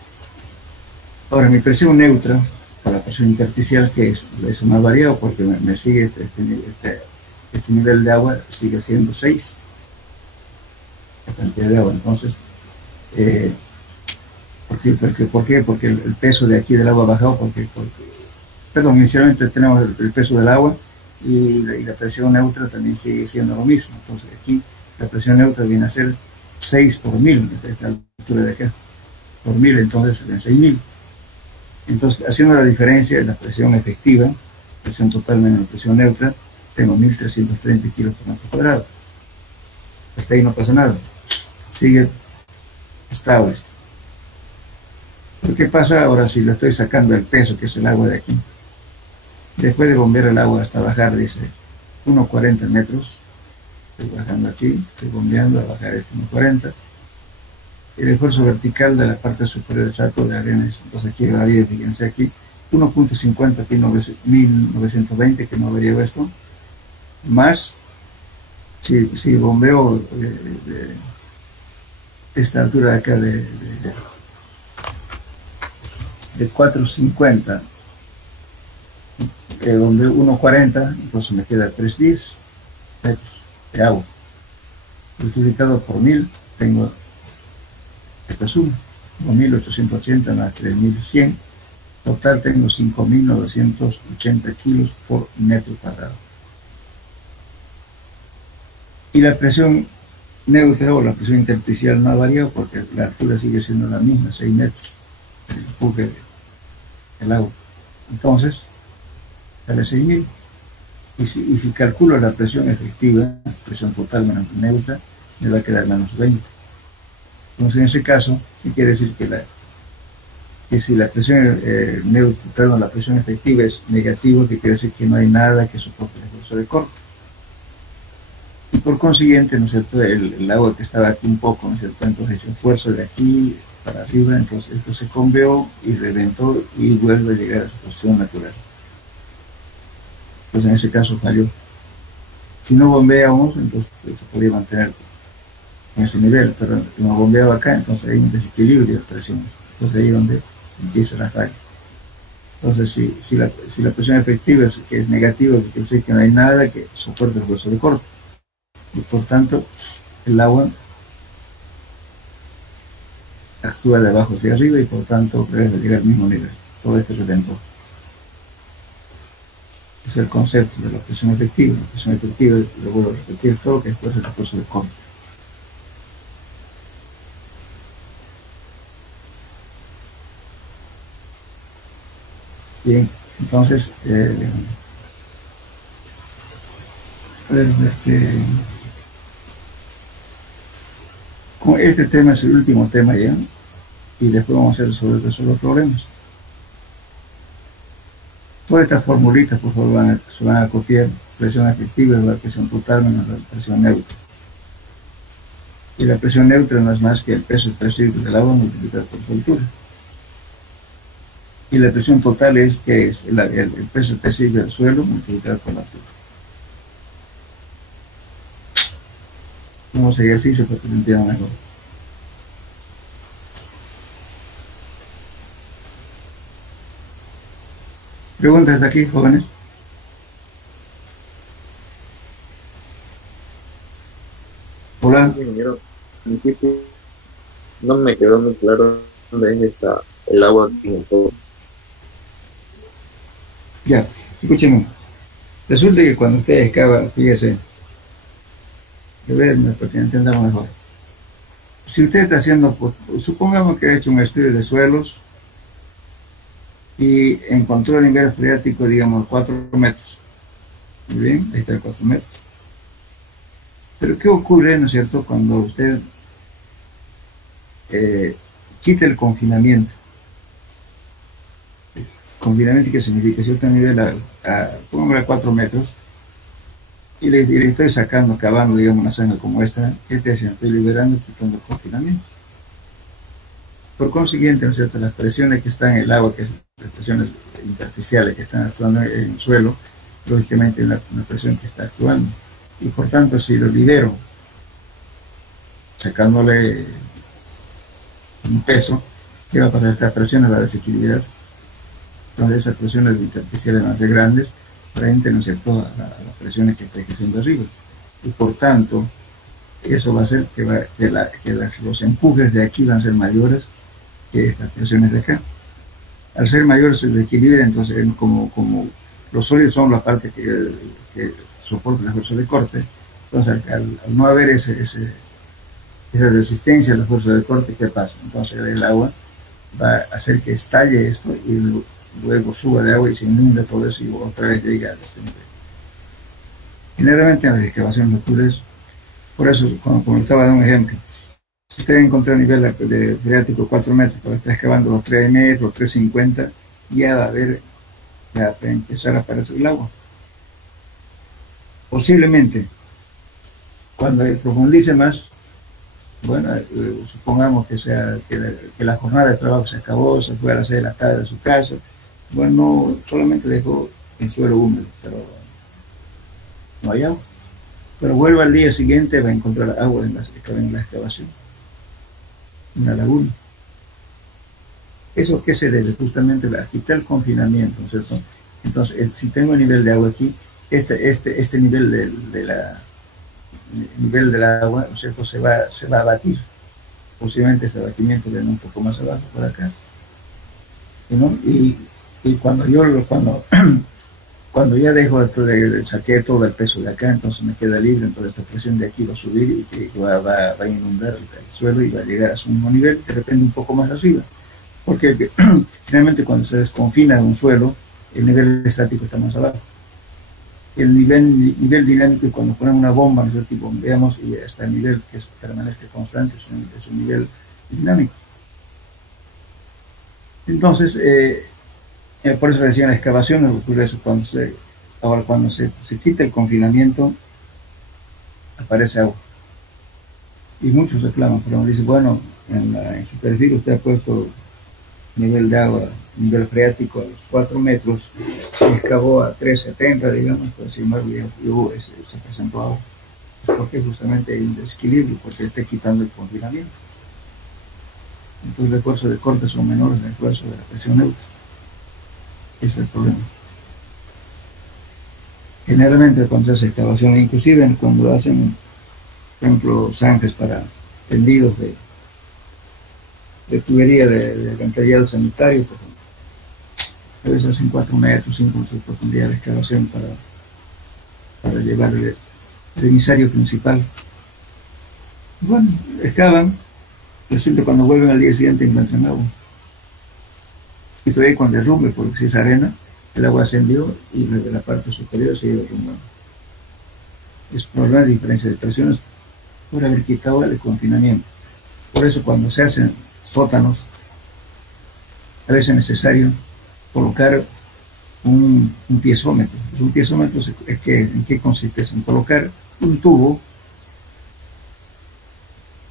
Ahora, mi presión neutra, para la presión intersticial, que es, eso me ha variado porque me sigue este nivel de agua, sigue siendo 6, la cantidad de agua. Entonces, ¿Por qué? Porque el peso de aquí del agua ha bajado, perdón, inicialmente tenemos el peso del agua y la presión neutra también sigue siendo lo mismo. Entonces aquí la presión neutra viene a ser 6 por 1000, desde esta altura de acá, por 1000, entonces en 6000. Entonces, haciendo la diferencia de la presión efectiva, presión total menos la presión neutra, tengo 1330 kilos por metro cuadrado. Hasta ahí no pasa nada. Sigue estable. ¿Pero qué pasa ahora si le estoy sacando el peso, que es el agua de aquí? Después de bombear el agua hasta bajar, dice, 1,40 metros, estoy bajando aquí, estoy bombeando a bajar este 1,40. El esfuerzo vertical de la parte superior del saco de arenas, entonces aquí varía, fíjense aquí, 1,50, aquí 1920, que no vería esto, más, si bombeo esta altura de acá de 4,50, bombeo 1,40, entonces me queda 310 metros de agua. Multiplicado por 1000, tengo esta suma, 2.880 más 3.100, total tengo 5.980 kilos por metro cuadrado. Y la presión neutra o la presión intersticial no ha variado porque la altura sigue siendo la misma, 6 metros, el empuje del agua. Entonces, sale 6.000. Y si calculo la presión efectiva, presión total menos neutra, me va a quedar menos 20. Entonces, en ese caso, ¿qué quiere decir? Que si la presión neutra, perdón, la presión efectiva es negativa, que quiere decir que no hay nada que soporte el esfuerzo de corte. Y por consiguiente, ¿no es cierto?, el agua que estaba aquí un poco, ¿no es cierto?, entonces hizo esfuerzo de aquí para arriba, entonces esto se conveó y reventó y vuelve a llegar a su posición natural. Entonces en ese caso falló. Si no bombeamos, entonces se podría mantener en ese nivel, pero como bombeaba acá, entonces hay un desequilibrio de presión. Entonces ahí es donde empieza la falla. Entonces si la presión efectiva es que es negativa, quiere decir que no hay nada que soporte el esfuerzo de corte. Y por tanto, el agua actúa de abajo hacia arriba y por tanto debe llegar al mismo nivel. Todo esto reventó. Es el concepto de la presión efectiva. La presión efectiva, lo vuelvo a repetir, todo que es el esfuerzo de corte. Bien, entonces, con este tema es el último tema ya, y después vamos a hacer sobre los problemas. Todas estas formulitas, por favor, se van a copiar. Presión efectiva es la presión total menos la presión neutra. Y la presión neutra no es más que el peso específico del agua multiplicado por su altura. Y la presión total es que es el peso específico del suelo multiplicado por la altura. Hacemos ejercicio para que lo entiendan mejor. ¿Preguntas de aquí, jóvenes? Hola. Ingeniero, en principio no me quedó muy claro dónde está el agua aquí en todo. Ya, escúchenme. Resulta que cuando usted excava, fíjese, de verme para que entendamos mejor. Si usted está haciendo, supongamos que ha hecho un estudio de suelos y encontró el nivel freático, digamos, 4 metros. Muy bien, ahí está el 4 metros. Pero ¿qué ocurre, no es cierto, cuando usted quita el confinamiento? Confinamiento, ¿qué significa? Si usted nivel pongámosle a 4 metros y le estoy sacando, cavando, digamos, una zanja como esta, ¿qué estoy haciendo? Estoy liberando, quitando el confinamiento. Por consiguiente, ¿no es cierto?, las presiones que están en el agua, que es las presiones intersticiales que están actuando en el suelo, lógicamente es una presión que está actuando. Y por tanto, si lo libero, sacándole un peso, ¿qué va a pasar? Estas presiones va a desequilibrar. Entonces esas presiones intersticiales van a ser grandes frente, ¿no es cierto?, a las presiones que está ejerciendo arriba. Y por tanto, eso va a hacer que los empujes de aquí van a ser mayores que estas presiones de acá. Al ser mayor se desequilibra, entonces como los sólidos son la parte que soporta la fuerza de corte, entonces al no haber esa resistencia a la fuerza de corte, ¿qué pasa? Entonces el agua va a hacer que estalle esto y luego suba de agua y se inunda todo eso y otra vez llega a este nivel. Generalmente en las excavaciones naturales, por eso, como estaba dando un ejemplo, si usted encuentra un nivel de freático 4 metros, pero está excavando los 3 metros, 3,50, ya va a ver, ya va a empezar a aparecer el agua. Posiblemente, cuando profundice más, bueno, supongamos que la jornada de trabajo se acabó, se fue a las 6 de la tarde de su casa, bueno, solamente dejó el suelo húmedo, pero no hay agua. Pero vuelve al día siguiente, va a encontrar agua en la excavación, en la laguna. ¿Eso qué se debe? Justamente a quitar el confinamiento, ¿no es cierto? Entonces, si tengo el nivel de agua aquí, este nivel nivel del agua, ¿no es cierto?, se va a abatir. Posiblemente este abatimiento viene un poco más abajo, por acá, ¿no? Y cuando ya dejo esto saqué todo el peso de acá, entonces me queda libre, entonces esta presión de aquí va a subir y va a inundar el suelo y va a llegar a su mismo nivel, de repente un poco más arriba. Porque generalmente cuando se desconfina un suelo, el nivel estático está más abajo. El nivel dinámico, y cuando ponen una bomba, nosotros bombeamos y hasta el nivel que permanezca constante es el nivel dinámico. Entonces, por eso decía en la excavación, ocurre eso cuando se quita el confinamiento, aparece agua. Y muchos reclaman, pero dicen, bueno, en su perfil usted ha puesto nivel de agua, nivel freático a los 4 metros, se excavó a 3,70, digamos, pues sin embargo se presentó agua. Porque justamente hay un desequilibrio, porque está quitando el confinamiento. Entonces los esfuerzos de corte son menores al esfuerzo de la presión neutra. Ese es el problema. Generalmente cuando se hace excavación, inclusive cuando hacen, por ejemplo, zanjas para tendidos de tubería de alcantarillado sanitario, por ejemplo, a veces hacen 4 metros, 5 metros de profundidad de excavación para llevar el emisario principal. Bueno, excavan, resulta cuando vuelven al día siguiente encuentran agua. Y todavía cuando derrumbe, porque si es arena, el agua ascendió y desde la parte superior se iba derrumbando. Es por la diferencia de presiones por haber quitado el confinamiento. Por eso cuando se hacen sótanos, a veces es necesario colocar un piezómetro. Un piezómetro ¿en qué consiste? En colocar un tubo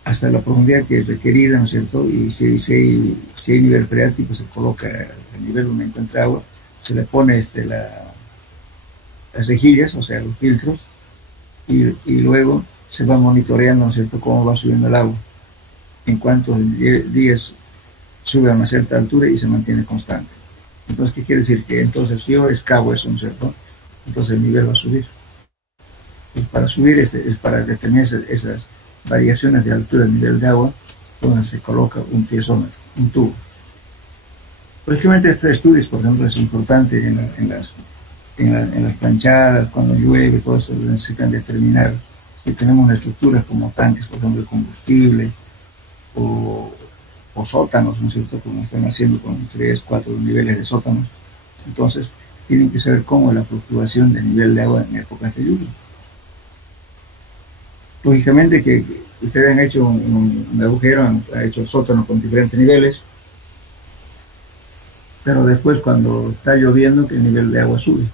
hasta la profundidad que es requerida, ¿no es cierto? Y si hay nivel freático, se coloca el nivel donde encuentra agua, se le pone las rejillas, o sea, los filtros, y luego se va monitoreando, ¿no es cierto?, cómo va subiendo el agua. En cuantos días sube a una cierta altura y se mantiene constante. Entonces, ¿qué quiere decir? Que entonces si yo excavo eso, ¿no es cierto?, entonces el nivel va a subir. Pues para subir es para determinar esas variaciones de altura del nivel de agua, donde se coloca un piezómetro, un tubo. Lógicamente estos estudios, por ejemplo, es importante en las planchadas, cuando llueve, todo eso necesitan determinar si tenemos estructuras como tanques, por ejemplo, de combustible, o sótanos, ¿no es cierto?, como están haciendo con 3, 4 niveles de sótanos. Entonces, tienen que saber cómo es la fluctuación del nivel de agua en épocas de lluvia. Lógicamente que ustedes han hecho un agujero, han hecho sótanos con diferentes niveles, pero después cuando está lloviendo, que el nivel de agua sube.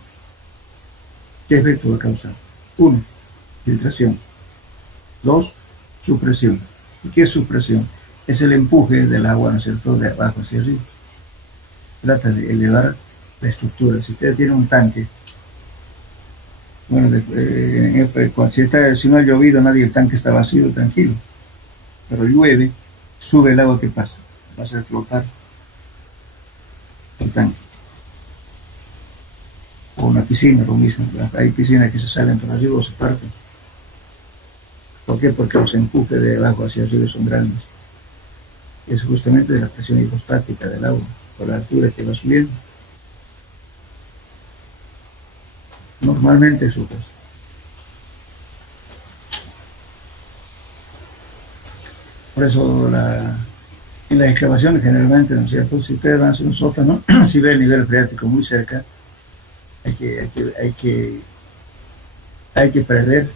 ¿Qué efecto va a causar? 1, filtración. 2, supresión. ¿Y qué es supresión? Es el empuje del agua, ¿no es cierto?, de abajo hacia arriba. Trata de elevar la estructura. Si usted tiene un tanque, bueno, si no ha llovido, el tanque está vacío, tranquilo. Pero llueve, sube el agua, ¿qué pasa? Va a hacer flotar el tanque. O una piscina, lo mismo. Hay piscinas que se salen para arriba o se parten. ¿Por qué? Porque los empujes de abajo hacia arriba son grandes. es justamente de la presión hidrostática del agua, por la altura que va subiendo. Normalmente eso pasa. Por eso en las excavaciones generalmente, ¿no es cierto? Si ustedes van a hacer un sótano, si ve el nivel freático muy cerca, hay que prever.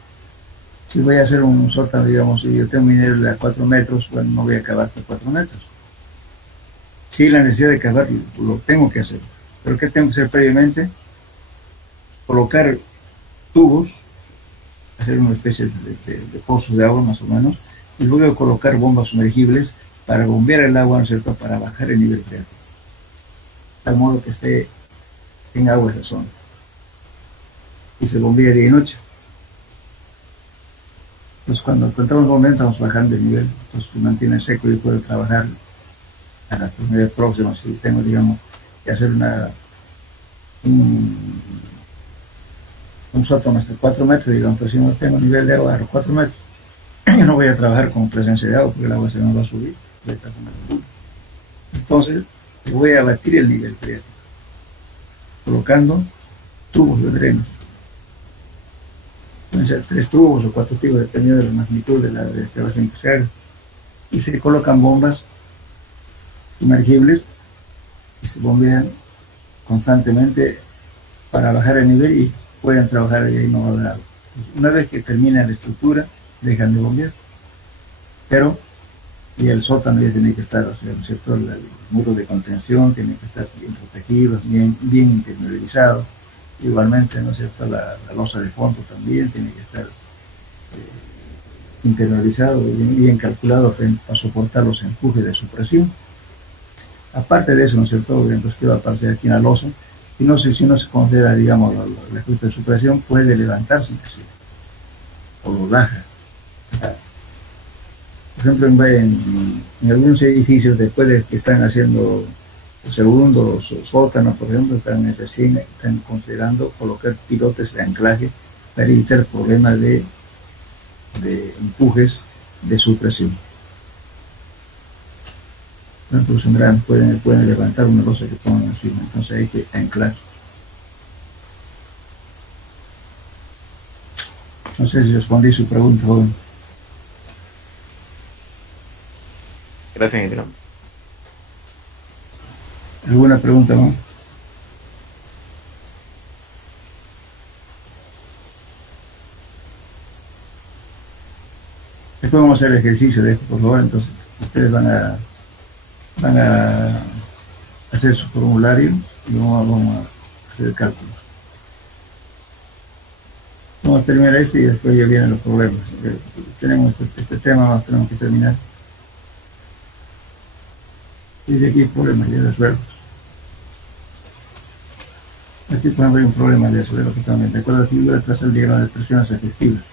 Si voy a hacer un sótano, digamos, y yo tengo mi nivel a 4 metros, bueno, no voy a cavar por 4 metros. Si la necesidad de cavar, lo tengo que hacer. Pero ¿qué tengo que hacer previamente? Colocar tubos, hacer una especie de pozos de agua más o menos, y luego colocar bombas sumergibles para bombear el agua, ¿no es cierto?, para bajar el nivel freático, de tal modo que esté en agua esa zona. Y se bombea día y noche. Entonces, cuando encontramos bombeando, estamos bajando el nivel, entonces se mantiene seco y puedo trabajar a la primera próxima, si tengo, digamos, que hacer un sótano hasta 4 metros, digamos, pero si no tengo nivel de agua a los 4 metros, yo no voy a trabajar con presencia de agua porque el agua se me va a subir. Entonces, voy a batir el nivel freático, colocando tubos de drenos. Pueden ser 3 tubos o 4 tubos, dependiendo de la magnitud de la excavación que se haga. Y se colocan bombas sumergibles y se bombean constantemente para bajar el nivel y pueden trabajar y ahí no va a haber agua. Una vez que termina la estructura, dejan de bombear. Pero y el sótano ya tiene que estar, o sea, ¿no es cierto? El muro de contención tiene que estar bien protegido, bien impermeabilizado. Igualmente, ¿no es cierto? La losa de fondo también tiene que estar impermeabilizado, bien calculado para soportar los empujes de su presión. Aparte de eso, ¿no es cierto? Entonces, ¿qué va a aparecer aquí en la losa? Si no se considera, digamos, el efecto de su presión, puede levantarse inclusive, o lo baja. Por ejemplo, en algunos edificios, después de que están haciendo el segundo sótano, por ejemplo, están considerando colocar pilotes de anclaje para evitar problemas de empujes de supresión. Entonces, pueden levantar una losa que pongan encima, entonces hay que anclar. No sé si respondí su pregunta, joven. Gracias, ingeniero. ¿Alguna pregunta más? Después vamos a hacer el ejercicio de esto, por favor. Entonces, ustedes van a hacer su formulario y vamos a hacer el cálculo. Vamos a terminar esto y después ya vienen los problemas. Tenemos este tema, tenemos que terminar. Y de aquí hay problemas ya resueltos. Aquí, por ejemplo, hay un problema de suelo que también. Recuerda aquí detrás el diagrama de presiones efectivas.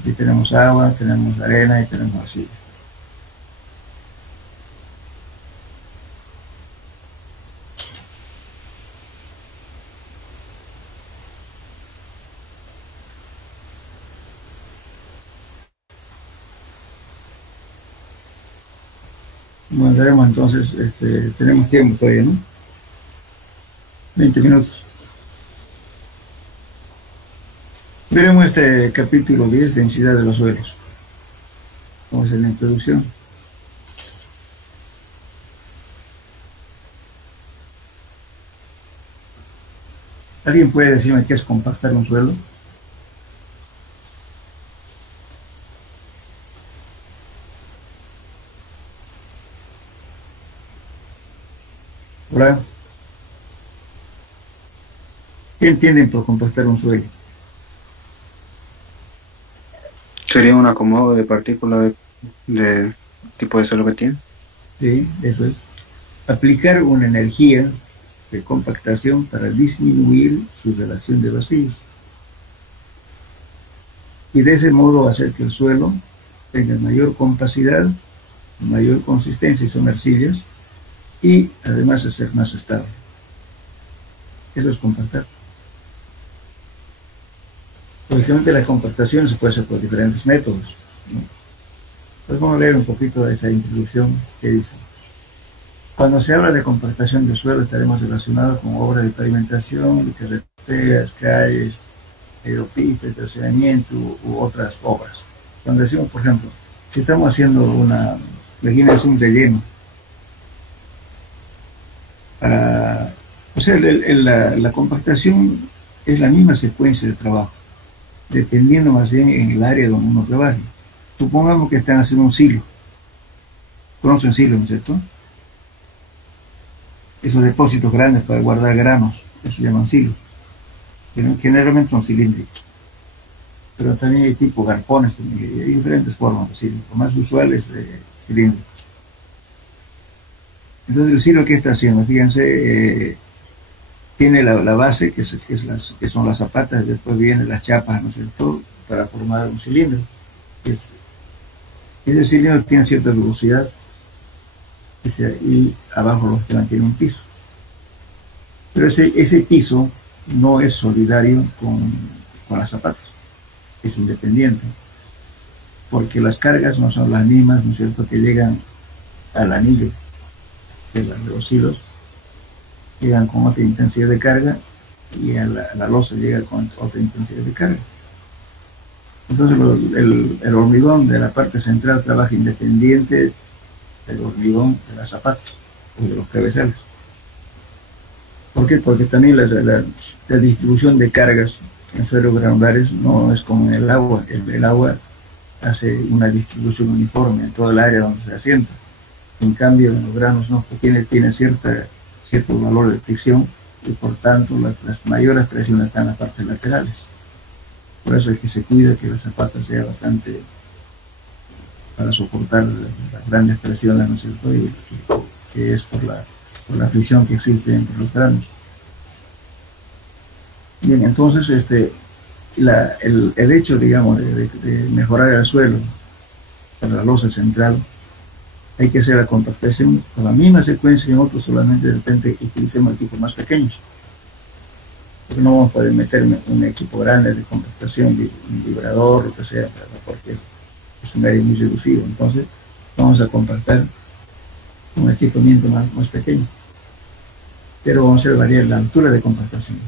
Aquí tenemos agua, tenemos arena y tenemos arcilla. Bueno, veremos entonces, tenemos tiempo todavía, ¿no? 20 minutos. Veremos este capítulo 10, densidad de los suelos. Vamos a hacer la introducción. ¿Alguien puede decirme qué es compactar un suelo? Hola. ¿Qué entienden por compactar un suelo? Sería un acomodo de partículas de tipo de suelo que tiene. Sí, eso es. Aplicar una energía de compactación para disminuir su relación de vacíos. Y de ese modo hacer que el suelo tenga mayor compacidad, mayor consistencia y son arcillas, y además hacer más estable. Eso es compactar. Lógicamente la compactación se puede hacer por diferentes métodos, ¿no? Pues vamos a leer un poquito de esta introducción que dice: cuando se habla de compactación de suelo, estaremos relacionados con obras de pavimentación, de carreteras, calles, aeropistas, estacionamiento u otras obras. Cuando decimos, por ejemplo, si estamos haciendo un relleno, o sea, la compactación es la misma secuencia de trabajo, dependiendo más bien en el área donde uno trabaja. Supongamos que están haciendo un silo. ¿Conocen silos, no es cierto? Esos depósitos grandes para guardar granos, eso se llaman silos. Generalmente son cilíndricos. Pero también hay tipo galpones, hay diferentes formas de silos. Lo más usual es cilíndricos. Entonces el silo, ¿qué está haciendo? Fíjense, tiene la base, que son las zapatas, después vienen las chapas, ¿no es cierto?, para formar un cilindro. Ese cilindro tiene cierta velocidad y abajo los que tiene un piso. Pero ese piso no es solidario con las zapatas, es independiente, porque las cargas no son las mismas, ¿no es cierto?, que llegan al anillo de los hilos, llegan con otra intensidad de carga, y a la losa llega con otra intensidad de carga. Entonces el hormigón de la parte central trabaja independiente del hormigón de las zapatas o de los cabezales. ¿Por qué? Porque también la distribución de cargas en suelos granulares no es como en el agua. El agua hace una distribución uniforme en toda el área donde se asienta. En cambio, en los granos no, tiene cierto valor de fricción, y por tanto las mayores presiones están en las partes laterales. Por eso es que se cuida que la zapata sea bastante, para soportar las grandes presiones, ¿no es cierto?, y que es por la fricción que existe entre los granos. Bien, entonces el hecho, digamos, de mejorar el suelo para la losa central, hay que hacer la compactación con la misma secuencia que en otros, solamente de repente utilicemos equipos más pequeños. Porque no vamos a poder meter un equipo grande de compactación, un vibrador, lo que sea, porque es un área muy reducido. Entonces vamos a compactar un equipamiento más pequeño. Pero vamos a hacer variar la altura de compactación,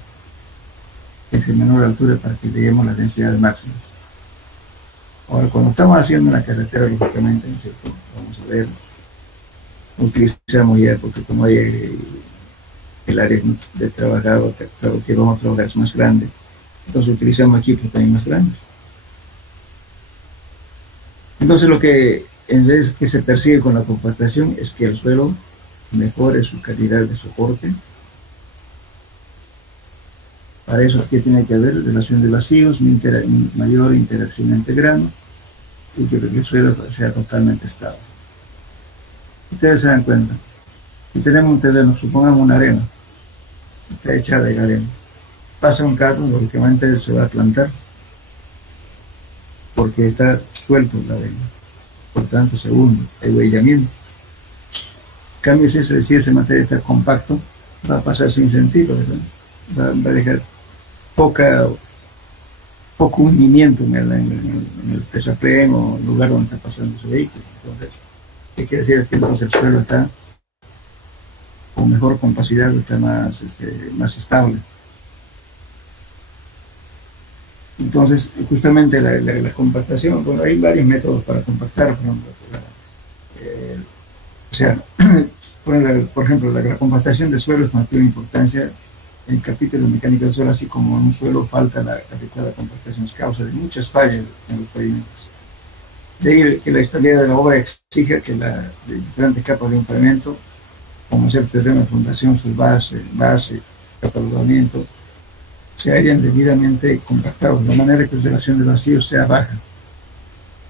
que es menor altura, para que lleguemos a las densidades máximas. Ahora, cuando estamos haciendo una carretera, lógicamente, ¿no es cierto?, vamos a ver, utilizamos ya, porque como hay el área de trabajado que vamos a trabajar es más grande, entonces utilizamos equipos también más grandes. Entonces lo que se persigue con la compactación es que el suelo mejore su calidad de soporte. Para eso, ¿qué tiene que haber? Relación de vacíos, mayor interacción entre granos, y que el suelo sea totalmente estable. Ustedes se dan cuenta, si tenemos un terreno, supongamos una arena, está hecha de arena, pasa un carro, lógicamente se va a plantar, porque está suelto la arena, por tanto se hunde, hay huellamiento. En cambio, si ese material está compacto, va a pasar sin sentido, ¿verdad? Va a dejar poco hundimiento en el terraplén o el lugar donde está pasando su vehículo. Entonces, ¿qué quiere decir? Que entonces el suelo está con mejor compacidad, está más estable. Entonces, justamente la compactación, bueno, hay varios métodos para compactar, por ejemplo, por ejemplo, la compactación de suelos no tiene importancia en el capítulo de mecánica del suelo, así como en un suelo falta la adecuada compactación, es causa de muchas fallas en los pavimentos. De ahí que la estabilidad de la obra exige que de diferentes capas de un pavimento, como ser terreno de fundación, su base, capa de rodamiento, se hayan debidamente compactados, de manera que la relación de vacíos sea baja.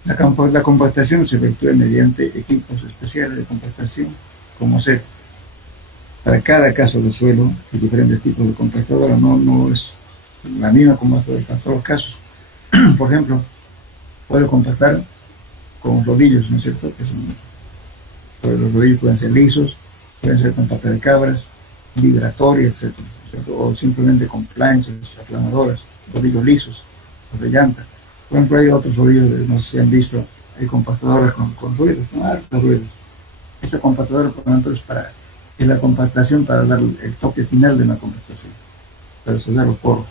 La compactación se efectúa mediante equipos especiales de compactación, como ser, para cada caso de suelo, hay diferentes tipos de compactadora, no es la misma como para todos los casos. Por ejemplo, puedo compactar con rodillos, ¿no es cierto? Los rodillos pueden ser lisos, pueden ser con pata de cabras, vibratoria, etc., o simplemente con planchas aplanadoras, rodillos lisos o de llanta. Por ejemplo, hay otros rodillos, no sé si han visto, hay compactadoras con ruedas, con hartas ruedas. Esa compactadora, por ejemplo, es la compactación para dar el toque final de una compactación, para sellar los poros.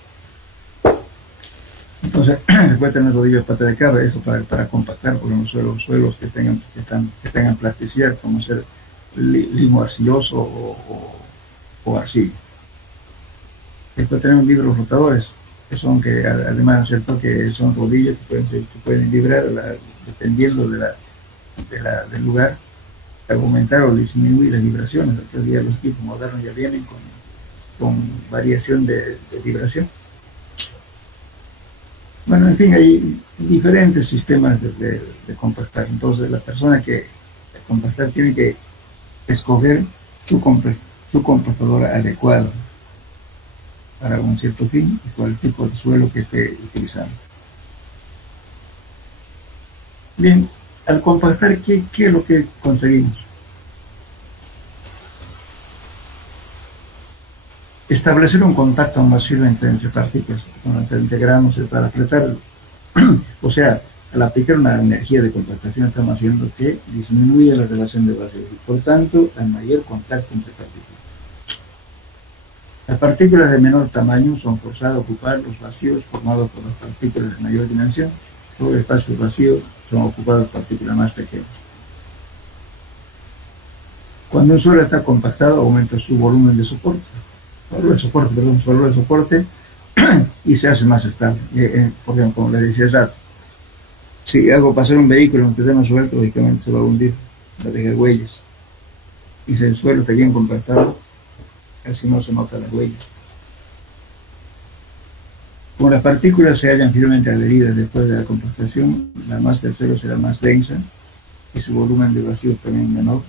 Entonces, puede tener rodillos de pata de cabra, eso para compactar por los suelos que tengan plasticidad, como ser limo arcilloso o arcilla. Después tenemos libros rotadores, que son que además, ¿no es cierto?, que son rodillas que pueden vibrar dependiendo del lugar, aumentar o disminuir las vibraciones. Aquel día los equipos modernos ya vienen con variación de vibración. Bueno, en fin, hay diferentes sistemas de compactar. Entonces, la persona que compactar tiene que escoger su compactadora adecuada para un cierto fin y con el tipo de suelo que esté utilizando. Bien, al compactar, ¿qué es lo que conseguimos? Establecer un contacto masivo entre partículas, cuando integramos para apretar, o sea, al aplicar una energía de compactación estamos haciendo que disminuye la relación de vacío y por tanto hay mayor contacto entre partículas. Las partículas de menor tamaño son forzadas a ocupar los vacíos formados por las partículas de mayor dimensión. Todo el espacio vacío son ocupados por partículas más pequeñas. Cuando un suelo está compactado, aumenta su volumen de soporte, su valor de soporte y se hace más estable. Por ejemplo, como les decía hace rato, si hago pasar un vehículo en terreno suelto, lógicamente se va a hundir, va a dejar huellas. Y si el suelo está bien compactado, casi no se notan las huellas. Como las partículas se hallan firmemente adheridas después de la compactación, la masa del suelo será más densa y su volumen de vacíos también menor,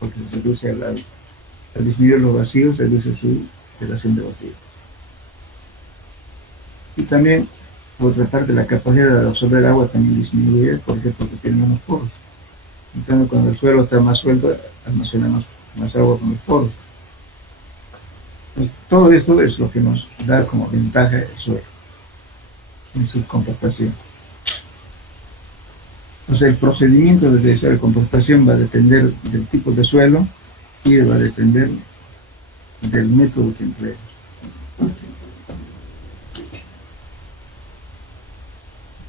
porque se reduce al disminuir los vacíos, se reduce su relación de vacíos. Y también, por otra parte, la capacidad de absorber agua también disminuye, porque tiene menos poros. Entonces, cuando el suelo está más suelto, almacena más agua con los poros. Todo esto es lo que nos da como ventaja el suelo en su compactación. Entonces, el procedimiento de compactación va a depender del tipo de suelo y va a depender del método que empleemos.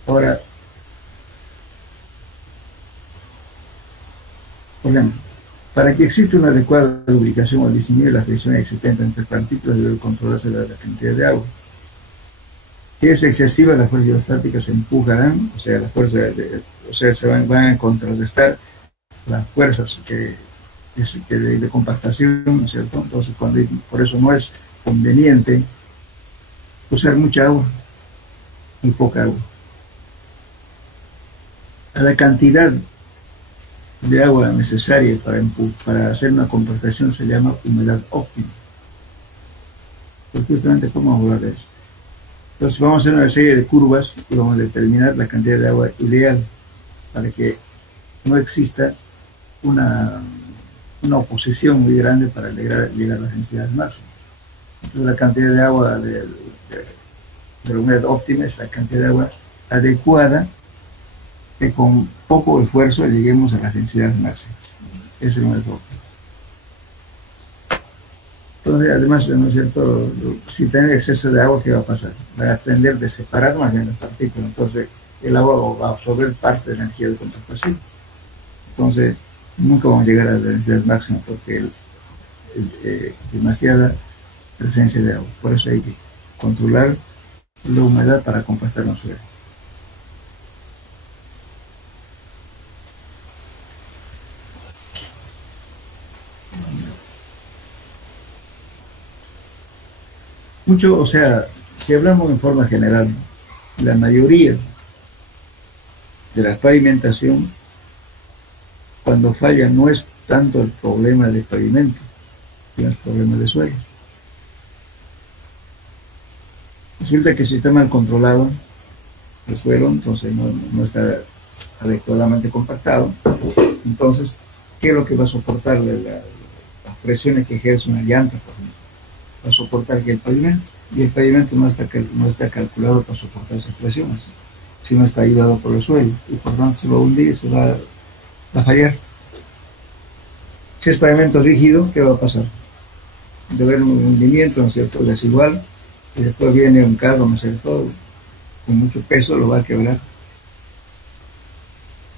Ahora, por ejemplo, para que exista una adecuada lubricación o disminuir la fricción existente entre partículas, debe controlarse la cantidad de agua. Si es excesiva, las fuerzas hidrostáticas se empujarán, o sea, se van a contrarrestar las fuerzas de compactación, ¿no es cierto? Entonces, por eso no es conveniente usar mucha agua y poca agua. A la cantidad de agua necesaria para hacer una compactación se llama humedad óptima. Pues justamente, ¿cómo vamos a hablar de eso? Entonces vamos a hacer una serie de curvas y vamos a determinar la cantidad de agua ideal para que no exista una oposición muy grande para llegar a las densidades máximas. Entonces la cantidad de agua de la humedad óptima es la cantidad de agua adecuada que con poco esfuerzo lleguemos a las densidades máximas. Ese es el humedad óptima. Entonces, además, ¿no es cierto?, si tiene exceso de agua, ¿qué va a pasar? Va a tender de separar más bien las partículas. Entonces, el agua va a absorber parte de la energía de compactación. Entonces, nunca vamos a llegar a las densidades máximas porque demasiada presencia de agua. Por eso hay que controlar la humedad para compactar un suelo. O sea, si hablamos en forma general, la mayoría de la pavimentación, cuando falla, no es tanto el problema de pavimento, sino el problema de suelo. Resulta que si está mal controlado el suelo, entonces no está adecuadamente compactado. Entonces, ¿qué es lo que va a soportar las presiones que ejerce una llanta, por ejemplo? Va a soportar que el pavimento, y el pavimento no está calculado para soportar esas presiones. si no está ayudado por el suelo, y por tanto se va a hundir, se va a fallar. Si es pavimento rígido, ¿qué va a pasar? De haber un hundimiento, ¿no es cierto?, desigual, y después viene un carro, ¿no es cierto?, con mucho peso, lo va a quebrar.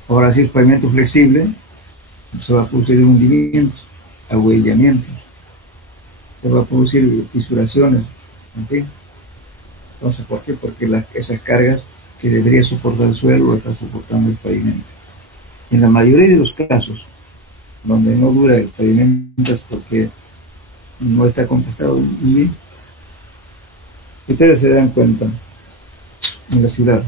Ahora, si es pavimento flexible, se va a producir hundimientos, ahuellamientos, se va a producir fisuraciones, en fin. Entonces, ¿por qué? Porque esas cargas que debería soportar el suelo lo está soportando el pavimento. En la mayoría de los casos, donde no dura el pavimento es porque no está compactado muy bien. Ustedes se dan cuenta en la ciudad.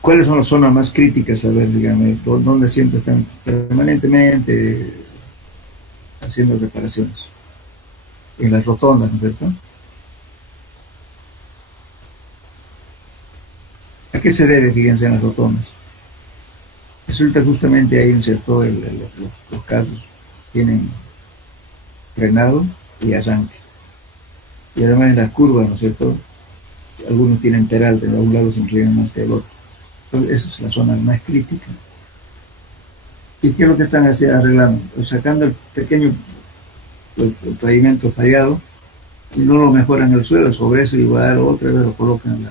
¿Cuáles son las zonas más críticas? A ver, dígame, ¿dónde siempre están permanentemente haciendo reparaciones? En las rotondas, ¿no es cierto? ¿A qué se debe, fíjense, en las rotondas? Resulta justamente ahí, ¿no es cierto?, los carros tienen frenado y arranque. Y además en las curvas, ¿no es cierto?, algunos tienen peralte, de un lado se inclinan más que el otro. Entonces, esa es la zona más crítica. ¿Y qué es lo que están arreglando? Pues sacando el pequeño el pavimento fallado y no lo mejoran el suelo, sobre eso igual otra vez lo colocan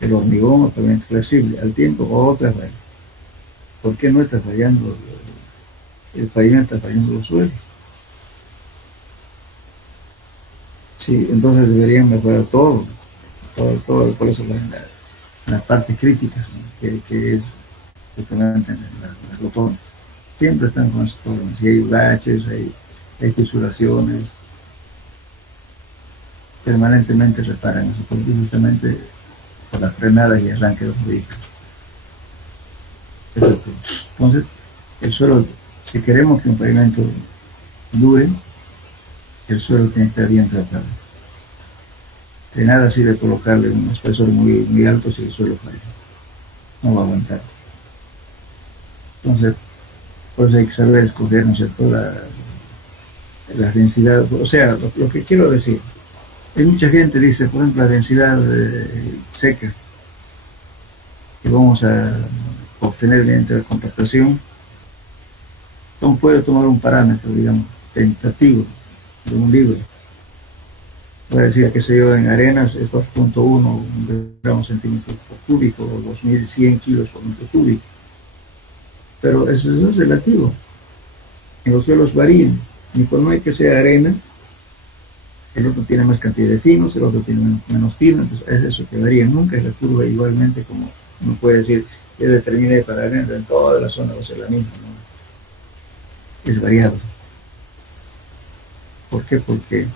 el hormigón o pavimento flexible, al tiempo otra vez. ¿Por qué no está fallando el pavimento, está fallando los suelos? Sí, entonces deberían mejorar todo, por eso las partes críticas, ¿no?, que es justamente las rotondas. Siempre están con esos problemas. Si hay baches, hay fisuraciones, permanentemente reparan eso, porque justamente por las frenadas y arranque de los vehículos. Entonces, el suelo, si queremos que un pavimento dure, el suelo tiene que estar bien tratado. De nada sirve colocarle un espesor muy alto si el suelo falla. No va a aguantar. Entonces, por eso hay que saber escoger, ¿no es cierto?, la densidad. O sea, lo que quiero decir, hay mucha gente dice, por ejemplo, la densidad seca que vamos a obtener mediante la compactación, no puede tomar un parámetro, digamos, tentativo de un libro. Voy a decir, qué sé yo, en arenas es 2.1 gramos centímetros por cúbico o 2100 kilos por metro cúbico. Pero eso es relativo. En los suelos varían. Ni por no que sea arena, el otro tiene más cantidad de finos, el otro tiene menos finos, entonces es eso que varía. Nunca es la curva igualmente, como uno puede decir, yo determiné para arena, en toda la zona va a ser la misma, ¿no? Es variable. ¿Por qué? Porque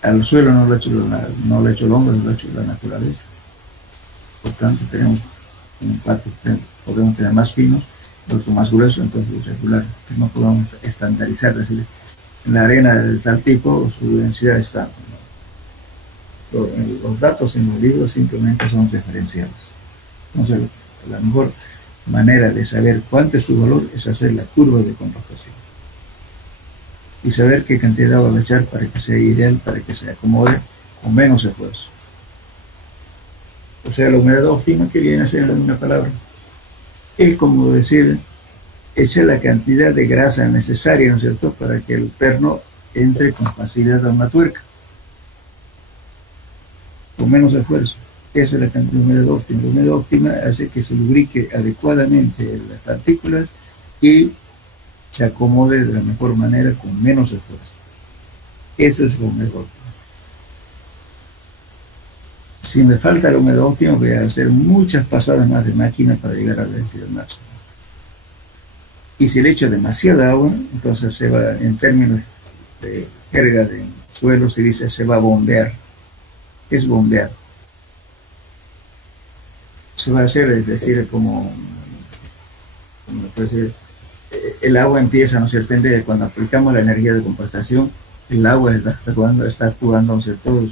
al suelo no lo ha hecho el hombre, lo ha hecho la naturaleza. Por tanto, tenemos en parte, podemos tener más finos, otro más grueso, entonces es regular, que no podemos estandarizar, decir, en la arena de tal tipo, su densidad está. Los datos en los libros simplemente son referenciales. Entonces, la mejor manera de saber cuánto es su valor es hacer la curva de compactación y saber qué cantidad de agua va a echar para que sea ideal, para que se acomode con menos esfuerzo. O sea, la humedad óptima, que viene a ser una palabra, es como decir, echa la cantidad de grasa necesaria, ¿no es cierto?, para que el perno entre con facilidad a una tuerca, con menos esfuerzo. Esa es la cantidad de humedad óptima. La humedad óptima hace que se lubrique adecuadamente las partículas y se acomode de la mejor manera con menos esfuerzo. Eso es la humedad óptima. Si me falta la humedad óptima, voy a hacer muchas pasadas más de máquina para llegar a la densidad máxima. Y si le echo demasiada agua, entonces se va, en términos de jerga de suelo, se dice se va a bombear. ¿Qué es bombear? Se va a hacer, es decir, como puede ser, el agua empieza, ¿no es cierto?, cuando aplicamos la energía de compactación, el agua está actuando, ¿no es cierto?,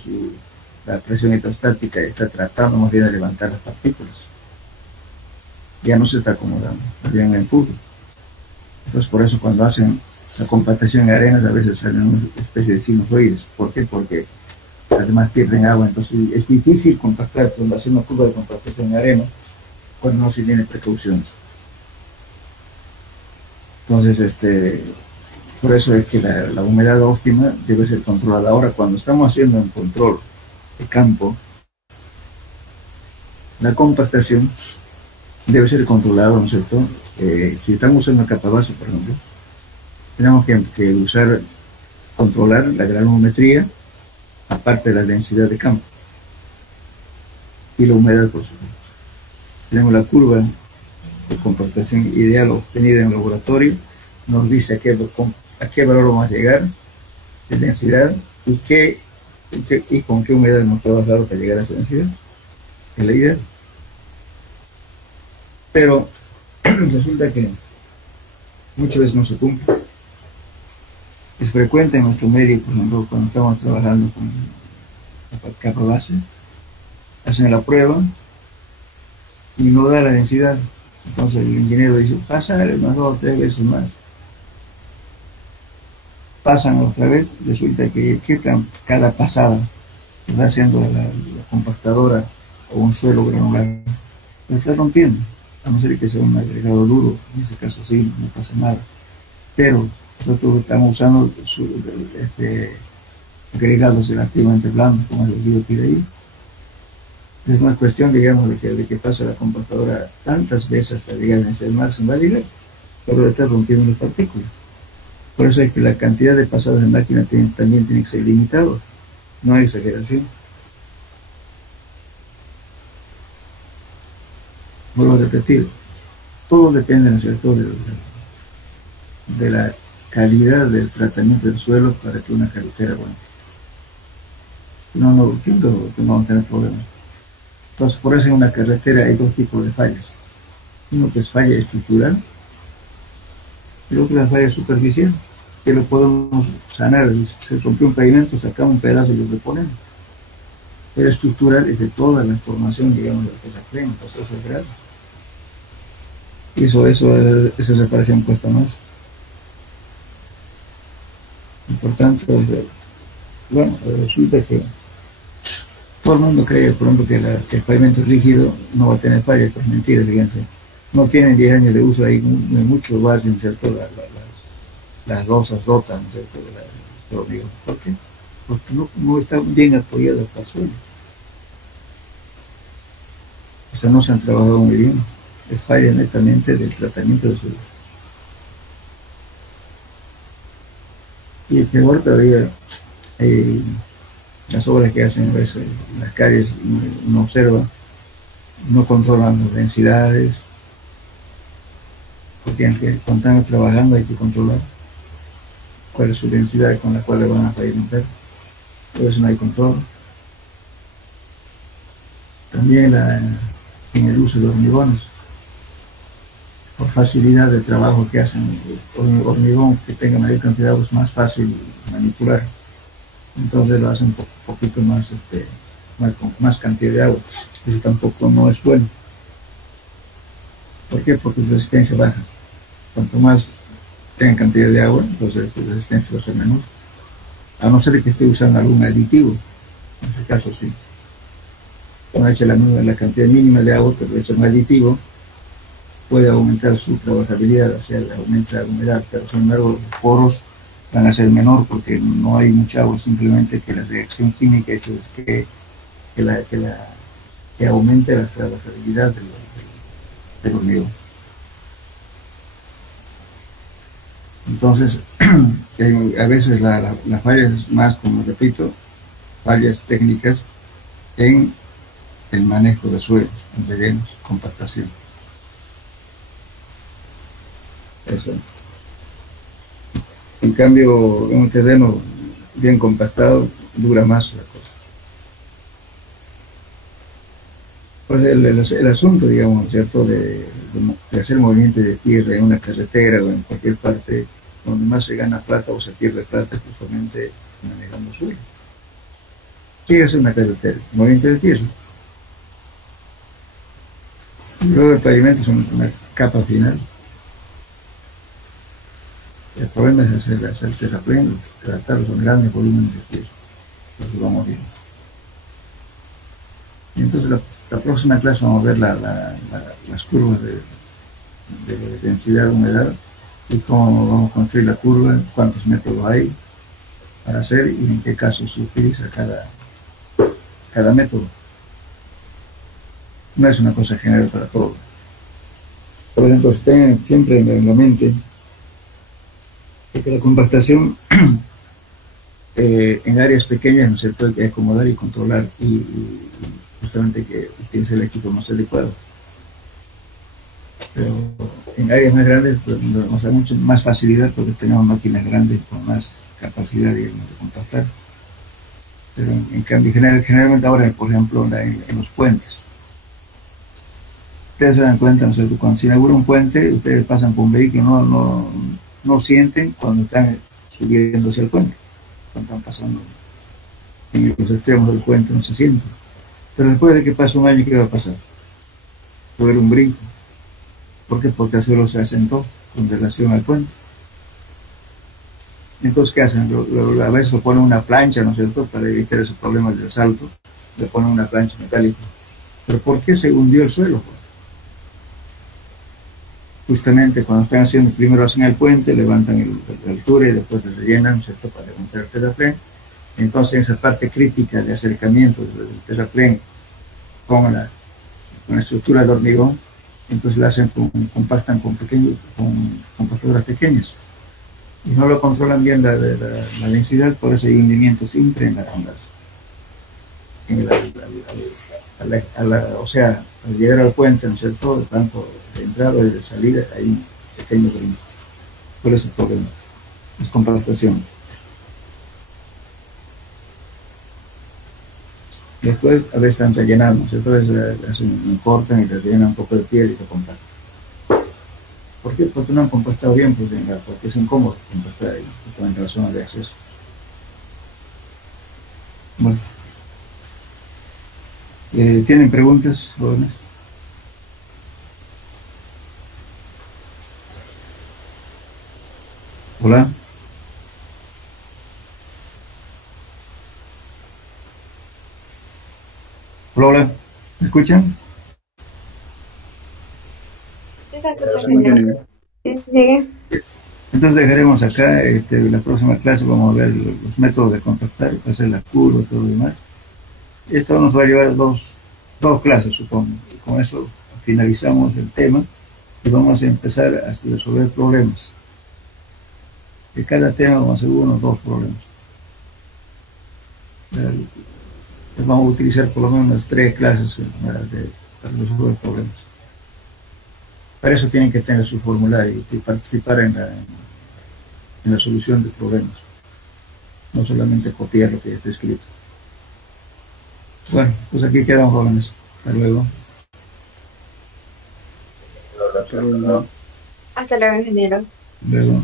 la presión hidrostática está tratando más bien de levantar las partículas. Ya no se está acomodando, más bien empuja. Entonces, por eso cuando hacen la compactación en arenas, a veces salen una especie de sinusoides. ¿Por qué? Porque además pierden agua, entonces es difícil compactar, cuando hacer una curva de compactación en arena cuando no se tiene precauciones. Entonces, por eso es que la humedad óptima debe ser controlada. Ahora, cuando estamos haciendo un control de campo, la compactación debe ser controlada, ¿no es cierto? Si estamos usando capa base, por ejemplo, tenemos que usar, controlar la granulometría, aparte de la densidad de campo y la humedad, por supuesto. Tenemos la curva de compactación ideal obtenida en el laboratorio, nos dice a qué valor vamos a llegar de densidad y con qué humedad hemos trabajado para llegar a esa densidad. Es la idea. Pero resulta que muchas veces no se cumple. Es frecuente en nuestro medio, por ejemplo, cuando estamos trabajando con la capa base, hacen la prueba y no da la densidad. Entonces el ingeniero dice, pásale unas 2 o 3 veces más. Pasan otra vez, resulta que cada pasada que va haciendo la compactadora o un suelo granular, lo está rompiendo, a no ser que sea un agregado duro, en ese caso sí, no pasa nada. Pero nosotros estamos usando agregados relativamente blandos, como les digo aquí de ahí. Es una cuestión, digamos, de que pasa la compactadora tantas veces hasta llegar a ser máximo, va a llegar, pero está rompiendo las partículas. Por eso es que la cantidad de pasadas en máquina también tiene que ser limitado, no hay exageración. Vuelvo a repetir, todo depende, ¿no es cierto?, de la calidad del tratamiento del suelo para que una carretera aguante. No, siento que no vamos a tener problemas. Entonces, por eso en una carretera hay 2 tipos de fallas. Uno que es falla estructural y el otro es falla superficial, que lo podemos sanar. Se rompió un pavimento, sacamos un pedazo y lo reponemos. Pero estructural es de toda la formación, digamos, de la crema, el proceso de grado. Y esa separación cuesta más. Por tanto, bueno, resulta que todo el mundo cree, por ejemplo, que el pavimento rígido no va a tener falla, pues mentira, fíjense. No tienen 10 años de uso, hay muchos barrios, ¿cierto? Las losas rotas, ¿cierto? De hormigón. ¿Por qué? Porque no está bien apoyado el suelo. O sea, no se han trabajado muy bien. Es falla netamente del tratamiento del suelo. Y peor todavía, las obras que hacen a veces en las calles, uno observa, no controlan las densidades, porque cuando están trabajando hay que controlar cuál es su densidad con la cual le van a pavimentar. Por eso no hay control. También en el uso de hormigones, por facilidad de trabajo que hacen, hormigón que tenga mayor cantidad de agua es más fácil manipular, entonces lo hacen un poquito más, con más cantidad de agua. Eso tampoco no es bueno. ¿Por qué? Porque su resistencia baja. Cuanto más tengan cantidad de agua, entonces su resistencia va a ser menor, a no ser que esté usando algún aditivo. En este caso sí, cuando echa la cantidad mínima de agua, pero echa un aditivo, puede aumentar su trabajabilidad, o sea, aumenta la humedad, pero sin embargo los poros van a ser menor porque no hay mucha agua, simplemente que la reacción química ha hecho es que aumente la trabajabilidad del hormigón. Entonces, a veces la falla es más, como repito, fallas técnicas en el manejo de suelo, en rellenos, compactación. Eso. En cambio, en un terreno bien compactado dura más la cosa. Pues el asunto, digamos, ¿cierto?, de hacer movimiento de tierra en una carretera o en cualquier parte donde más se gana plata o se pierde plata, justamente manejando suelo. ¿Qué es una carretera? Movimiento de tierra. Y luego el pavimento es una capa final. El problema es hacer terraplén, tratar con grandes volúmenes de tierra. Entonces vamos bien. Y entonces la próxima clase vamos a ver las curvas de densidad de humedad y cómo vamos a construir la curva, cuántos métodos hay para hacer y en qué casos se utiliza cada método. No es una cosa general para todos. Por ejemplo, tengan siempre en la mente que la compactación en áreas pequeñas, ¿no es cierto?, hay que acomodar y controlar y justamente que utilice el equipo más adecuado. Pero en áreas más grandes pues, nos da mucho más facilidad porque tenemos máquinas grandes con más capacidad de compactar. Pero en cambio, generalmente ahora, por ejemplo, en los puentes, ustedes se dan cuenta, ¿no es cierto?, cuando se inaugura un puente, ustedes pasan por un vehículo, no sienten cuando están subiendo hacia el puente, cuando están pasando en los extremos del puente, no se sienten. Pero después de que pase un año, ¿qué va a pasar? Va a haber un brinco. ¿Por qué? Porque el suelo se asentó con relación al puente. Entonces, ¿qué hacen? A veces lo ponen una plancha, ¿no es cierto?, para evitar esos problemas del salto. Le ponen una plancha metálica. ¿Pero por qué se hundió el suelo? Justamente cuando están haciendo, primero hacen el puente, levantan la altura y después le rellenan, ¿no es cierto?, para levantar el terraplén. Entonces, en esa parte crítica de acercamiento del terraplén con la estructura de hormigón, entonces la hacen compactan con compactadoras pequeñas y no lo controlan bien la densidad, por eso hay hundimiento siempre o sea, al llegar al puente, ¿no es cierto?, tanto de entrada y de salida hay un pequeño brinco. Por eso el problema es compactación. Después a veces están rellenando, entonces cortan y le rellenan un poco de piel y lo compactan. ¿Por qué? Porque no han compactado bien, porque es incómodo compactar ahí, justamente en la zona de acceso. Bueno, ¿tienen preguntas, jóvenes? Hola. Hola, ¿me escuchan? Sí, se escucha, señor. Sí, sigue. Entonces dejaremos acá, la próxima clase vamos a ver los métodos de contactar, hacer las curvas, todo lo demás. Esto nos va a llevar dos clases, supongo. Y con eso finalizamos el tema y vamos a empezar a resolver problemas. De cada tema vamos a hacer 1 o 2 problemas. Vamos a utilizar por lo menos 3 clases para resolver problemas. Para eso tienen que tener su formulario y participar en la solución de problemas. No solamente copiar lo que ya está escrito. Bueno, pues aquí quedamos, jóvenes. Hasta luego. Hasta luego, ingeniero. Luego.